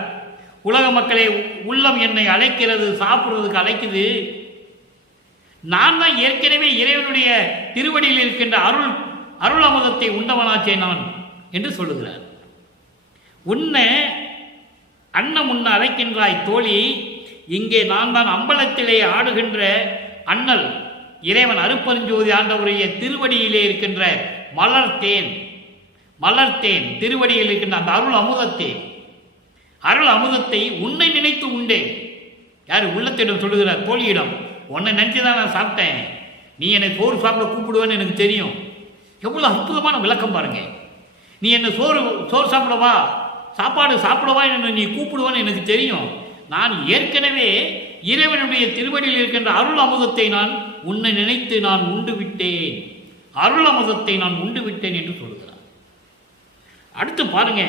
உலக மக்களே, உள்ளம் என்னை அழைக்கிறது, சாப்பிடுறதுக்கு அழைக்குது. நான் தான் ஏற்கனவே இறைவனுடைய திருவடியில் இருக்கின்ற அருள் அமுதத்தை உண்டவனாச்சே நான் என்று சொல்லுகிறார். உன்னை அன்னம் உண்ண அழைக்கின்றாய் தோழி, இங்கே நான் தான் அம்பலத்திலே ஆடுகின்ற அண்ணல் இறைவன் அருப்பெருஞ்சோதி ஆண்டவருடைய திருவடியிலே இருக்கின்ற மலர்த்தேன் திருவடியில் இருக்கின்ற அந்த அருள் அமுதத்தை உன்னை நினைத்து உண்டேன். யார்? உள்ளத்திடம் சொல்லுகிறார், தோழியிடம். உன்னை நினைச்சுதான் நான் சாப்பிட்டேன், நீ என்னை சோறு சாப்பிட கூப்பிடுவேன்னு எனக்கு தெரியும். எவ்வளவு அற்புதமான விளக்கம் பாருங்க. நீ என்னை சோறு சாப்பிடவா, சாப்பாடு சாப்பிடவா என்று நீ கூப்பிடுவான்னு எனக்கு தெரியும். நான் ஏற்கனவே இறைவனுடைய திருவடியில் இருக்கின்ற அருள் அமுதத்தை நான் உன்னை நினைத்து நான் உண்டு விட்டேன், அருள் அமுதத்தை நான் உண்டு விட்டேன் என்று சொல்கிறார். அடுத்து பாருங்க,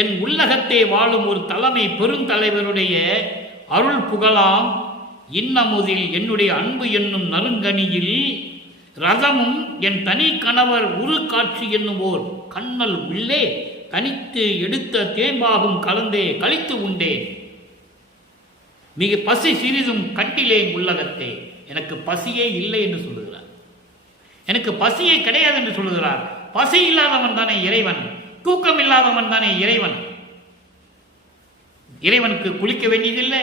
என் உள்ளகத்தை வாழும் ஒரு தலைமை பெருந்தலைவருடைய அருள் புகழாம் இன்னமுதில் என்னுடைய அன்பு என்னும் நறுங்கனியில் ரதமும் என் தனி கணவர் உரு காட்சி என்னுவோர் கண்ணல் உள்ளே தனித்து எடுத்த தேம்பாகும் கலந்தே கழித்து உண்டேன். மிக பசி சிறிதும் கட்டிலேன் உள்ளகத்தே. எனக்கு பசியே இல்லை என்று சொல்லுகிறார். எனக்கு பசியே கிடையாது என்று சொல்லுகிறார். பசி இல்லாதவன் தானே இறைவன், தூக்கம் இல்லாதவன் தானே இறைவன். இறைவனுக்கு குளிக்க வேண்டியதில்லை,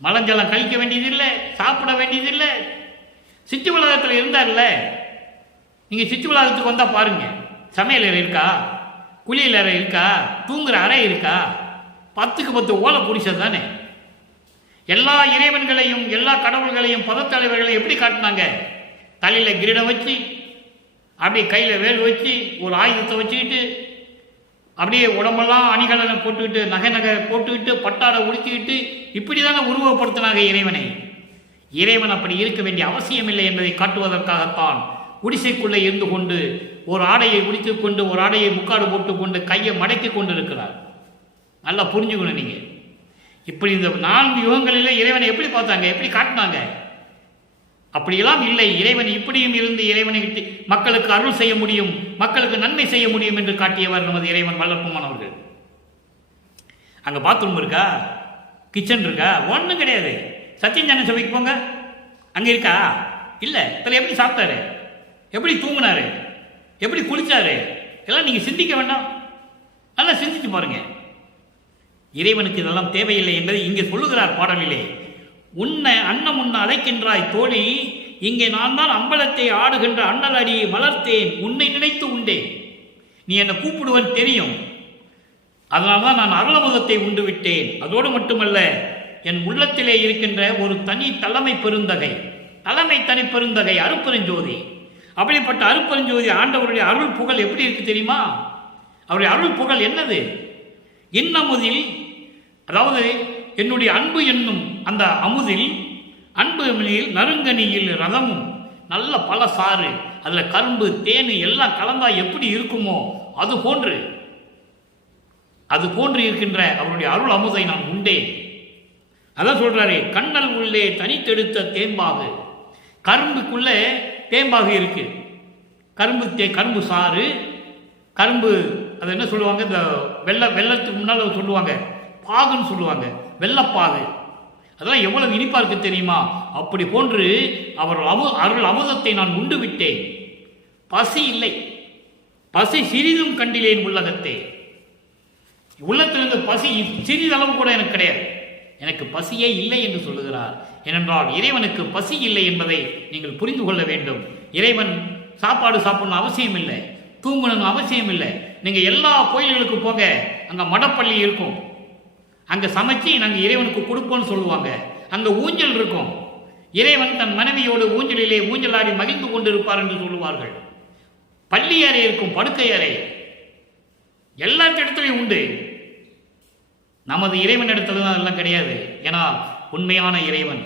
மலஞ்சலம் கழிக்க வேண்டியதில்லை, சாப்பிட வேண்டியதில்லை. சிற்று உலகத்தில் இருந்தார்ல, நீங்க சிற்று உலகத்துக்கு வந்தா பாருங்க, சமையல் அறை இருக்கா, குளியல் அறை இருக்கா, தூங்குற அறை இருக்கா? 10க்கு 10 ஓலை பிடிச்சது தானே. எல்லா இறைவன்களையும் எல்லா கடவுள்களையும் பதத்தலைவர்களையும் எப்படி காட்டினாங்க? தலையில கிரீடம் வச்சு, அப்படியே கையில வேல் வச்சு, ஒரு ஆயுதத்தை வச்சுக்கிட்டு, அப்படியே உடம்பெல்லாம் அணிகலனை போட்டுக்கிட்டு, நகை போட்டுக்கிட்டு, பட்டாடை உடுத்திக்கிட்டு, இப்படி தானே உருவப்படுத்தினாங்க இறைவனை. இறைவன் அப்படி இருக்க வேண்டிய அவசியம் இல்லை என்பதை காட்டுவதற்காகத்தான் குடிசைக்குள்ளே இருந்து கொண்டு ஒரு ஆடையை உடித்துக் கொண்டு, ஒரு ஆடையை முக்காடு போட்டுக்கொண்டு, கையை மடக்கி கொண்டு இருக்கிறார். நல்லா புரிஞ்சுக்கணும் நீங்க. இப்படி இந்த 4 யுகங்களிலே இறைவனை எப்படி பார்த்தாங்க, எப்படி காட்டினாங்க? அப்படியெல்லாம் இல்லை. இறைவன் இப்படியும் இருந்து இறைவனை மக்களுக்கு அருள் செய்ய முடியும், மக்களுக்கு நன்மை செய்ய முடியும் என்று காட்டியவர் நமது இறைவன் வல்லப்பெருமானவர்கள். அங்க பாத்ரூம் இருக்கா, கிச்சன் இருக்கா? ஒன்றும் கிடையாது. சத்தியஞான சபைக்கு போங்க, அங்க இருக்கா? இல்லை. இதில் எப்படி சாப்பிட்டாரு, எப்படி தூங்கினாரு, எப்படி குளிச்சாரு, எல்லாம் நீங்க சிந்திக்க வேண்டாம். நல்லா சிந்திச்சு பாருங்க. இறைவனுக்கு இதெல்லாம் தேவையில்லை என்பதை இங்கே சொல்லுகிறார் பாடலிலே. உன்னை அன்னம் உன்னை அழைக்கின்றாய் தோழி, இங்கே நான் தான் அம்பலத்தை ஆடுகின்ற அண்ணல் அடியை மலர்த்தேன், உன்னை நினைத்து உண்டேன். நீ என்னை கூப்பிடுவன் தெரியும், அதனால்தான் நான் அருளமுதத்தை உண்டு விட்டேன். அதோடு மட்டுமல்ல, என் உள்ளத்திலே இருக்கின்ற ஒரு தனி தலைமை தனி பெருந்தகை அருட்பெருஞ்சோதி. அப்படிப்பட்ட அருட்பெருஞ்சோதி ஆண்டவருடைய அருள் புகழ் எப்படி இருக்கு தெரியுமா? அவருடைய அருள் புகழ் என்னது? இன்னமுதில், அதாவது என்னுடைய அன்பு என்னும் அந்த அமுதில், அன்பு அமுதில் நறுங்கனியில் ரதமும், நல்ல பல சாறு, அதில் கரும்பு தேன் எல்லாம் கலந்தா எப்படி இருக்குமோ அது போன்று இருக்கின்ற அவருடைய அருள் அமுதை நான் உண்டேன். அதான் சொல்றாரு, கண்ணல் உள்ளே தனித்தெடுத்த தேம்பாகு. கரும்புக்குள்ளே தேம்பாகு இருக்கு. கரும்பு சாறு, கரும்பு அது என்ன சொல்லுவாங்க, இந்த வெள்ளத்துக்கு முன்னால் சொல்லுவாங்க பாகுன்னு சொல்லுவாங்க, வெள்ளப்பாகு. அதெல்லாம் எவ்வளவு இனிப்பா இருக்கு தெரியுமா? அப்படி போன்று அவர் அருள் அமுதத்தை நான் உண்டு விட்டேன். பசி இல்லை, பசி சிறிதும் கண்டிலேன் உள்ளகத்தே. உள்ளத்திலிருந்து பசி சிறிதளவு கூட எனக்கு கிடையாது, எனக்கு பசியே இல்லை என்று சொல்லுகிறார். ஏனென்றால் இறைவனுக்கு பசி இல்லை என்பதை நீங்கள் புரிந்து கொள்ள வேண்டும். இறைவன் சாப்பாடு சாப்பிடணும் அவசியம் இல்லை, தூங்கணும் அவசியம் இல்லை. நீங்கள் எல்லா கோயில்களுக்கு போங்க, அங்கே மடப்பள்ளி இருக்கும், அங்கே சமைச்சு நாங்கள் இறைவனுக்கு கொடுப்போம்னு சொல்லுவாங்க. அங்கே ஊஞ்சல் இருக்கும், இறைவன் தன் மனைவியோடு ஊஞ்சலிலே ஊஞ்சலாடி மகிழ்ந்து கொண்டிருப்பார் என்று சொல்லுவார்கள். பள்ளி அறை இருக்கும், படுக்கை அறை, எல்லா இடத்துலையும் உண்டு. நமது இறைவன் இடத்துல தான் அதெல்லாம் கிடையாது. ஏன்னா உண்மையான இறைவன்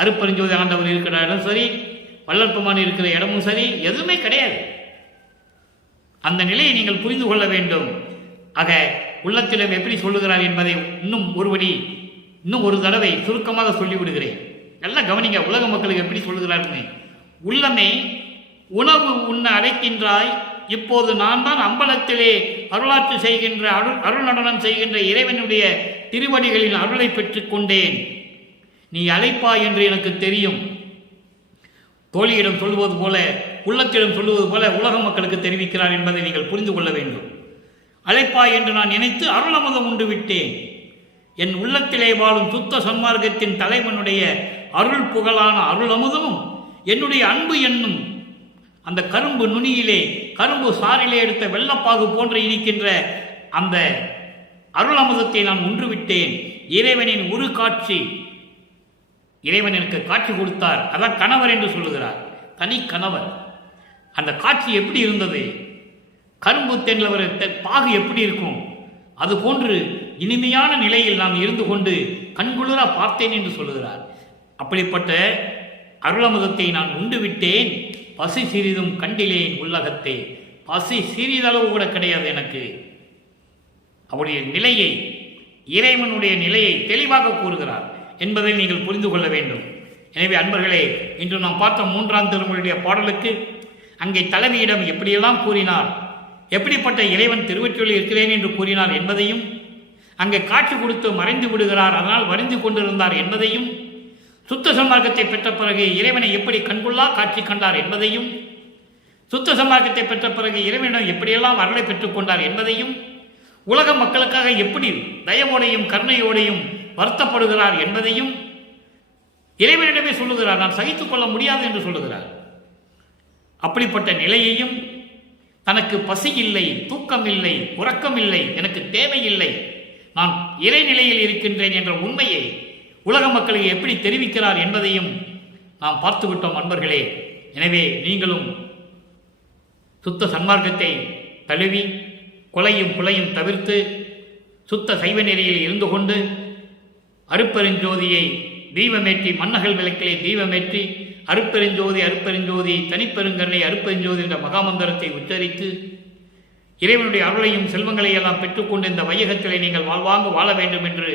அருட்பெருஞ்சோதி ஆண்டவர் இருக்கிற இடம் சரி, வள்ளற்பெருமான் இருக்கிற இடமும் சரி, எதுவுமே கிடையாது. அந்த நிலையை நீங்கள் புரிந்து கொள்ள வேண்டும். ஆக உள்ளத்திலும் எப்படி சொல்லுகிறார் என்பதை இன்னும் ஒரு தடவை சுருக்கமாக சொல்லிவிடுகிறேன். எல்லாம் கவனிங்க, உலக மக்களுக்கு எப்படி சொல்லுகிறாருன்னு. உள்ளமே உணவு உண்ண அழைக்கின்றாய், இப்போது நான் தான் அம்பலத்திலே அருளாட்சி செய்கின்ற அருள் நடனம் செய்கின்ற இறைவனுடைய திருவடிகளின் அருளை பெற்றுக் கொண்டேன். நீ அழைப்பாய் என்று எனக்கு தெரியும். தோழியிடம் சொல்லுவது போல, உள்ளத்திடம் சொல்லுவது போல உலக மக்களுக்கு தெரிவிக்கிறார் என்பதை நீங்கள் புரிந்து கொள்ள வேண்டும். அழைப்பாய் என்று நான் நினைத்து அருளமுதம் உண்டு விட்டேன். என் உள்ளத்திலே வாழும் சுத்த சன்மார்க்கத்தின் தலைவனுடைய அருள் புகழான அருளமுதமும் என்னுடைய அன்பு என்னும் அந்த கரும்பு நுனியிலே, கரும்பு சாரிலே எடுத்த வெள்ளப்பாகு போன்று இருக்கின்ற அந்த அருள் அமுதத்தை நான் உண்டு விட்டேன். இறைவனின் ஒரு காட்சி, இறைவன் எனக்கு காட்சி கொடுத்தார். அதான் கணவர் என்று சொல்லுகிறார், தனி கணவர். அந்த காட்சி எப்படி இருந்தது? கரும்பு தென்னவர் பாகு எப்படி இருக்கும்? அது போன்று இனிமையான நிலையில் நாம் இருந்து கொண்டு கண்குளிர பார்த்தேன் என்று சொல்லுகிறார். அப்படிப்பட்ட அருளமுதத்தை நான் உண்டு விட்டேன், பசி சிறிதும் கண்டிலேன் உள்ளகத்தே. பசி சிறிதளவு கூட கிடையாது எனக்கு. அவருடைய நிலையை, இறைவனுடைய நிலையை தெளிவாக கூறுகிறார் என்பதை நீங்கள் புரிந்து கொள்ள வேண்டும். எனவே அன்பர்களே, இன்று நாம் பார்த்த 3ஆம் திருமுறையுடைய பாடலுக்கு அங்கே தலைவியிடம் எப்படியெல்லாம் கூறினார், எப்படிப்பட்ட இறைவன் திருவொற்றியூரில் இருக்கிறேன் என்று கூறினார் என்பதையும், அங்கே காட்சி கொடுத்து மறைந்து விடுகிறார், அதனால் வரிந்து கொண்டிருந்தார் என்பதையும், சுத்த சன்மார்க்கத்தை பெற்ற பிறகு இறைவனை எப்படி கண்கொள்ளா காட்சி கண்டார் என்பதையும், சுத்த சன்மார்க்கத்தை பெற்ற பிறகு இறைவனிடம் எப்படியெல்லாம் அருளை பெற்றுக் கொண்டார் என்பதையும், உலக மக்களுக்காக எப்படி தயவோடையும் கருணையோடையும் வருத்தப்படுகிறார் என்பதையும் இறைவனிடமே சொல்லுகிறார். நான் சகித்துக் கொள்ள முடியாது என்று சொல்லுகிறார். அப்படிப்பட்ட நிலையையும், தனக்கு பசி இல்லை, தூக்கம் இல்லை, உறக்கம் இல்லை, எனக்கு தேவையில்லை, நான் இறைநிலையில் இருக்கின்றேன் என்ற உண்மையை உலக மக்களுக்கு எப்படி தெரிவிக்கிறார் என்பதையும் நாம் பார்த்துவிட்டோம் அன்பர்களே. எனவே நீங்களும் சுத்த சன்மார்க்கத்தை தழுவி கொலையும் புலையும் தவிர்த்து சுத்த சைவ நெறியில் இருந்து கொண்டு அருட்பெருஞ்சோதியை தீபமேற்றி, மன்னகல் விளக்கிலே தீபமேற்றி அருட்பெருஞ்சோதி தனிப்பெருங்கருணை அருட்பெருஞ்சோதி என்ற மகாமந்திரத்தை உச்சரித்து இறைவனுடைய அருளையும் செல்வங்களையும் எல்லாம் பெற்றுக்கொண்டு இந்த வையகத்திலே நீங்கள் வாழ்வாங்க வாழ வேண்டும் என்று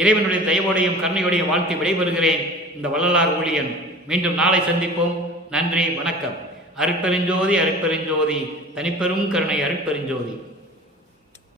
இறைவனுடைய தயவோடையும் கருணையோடையும் வாழ்த்தி விடைபெறுகிறேன். இந்த வள்ளலார் ஊழியன். மீண்டும் நாளை சந்திப்போம். நன்றி, வணக்கம். அருட்பெருஞ்சோதி தனிப்பெரும் கருணை அருட்பெருஞ்சோதி.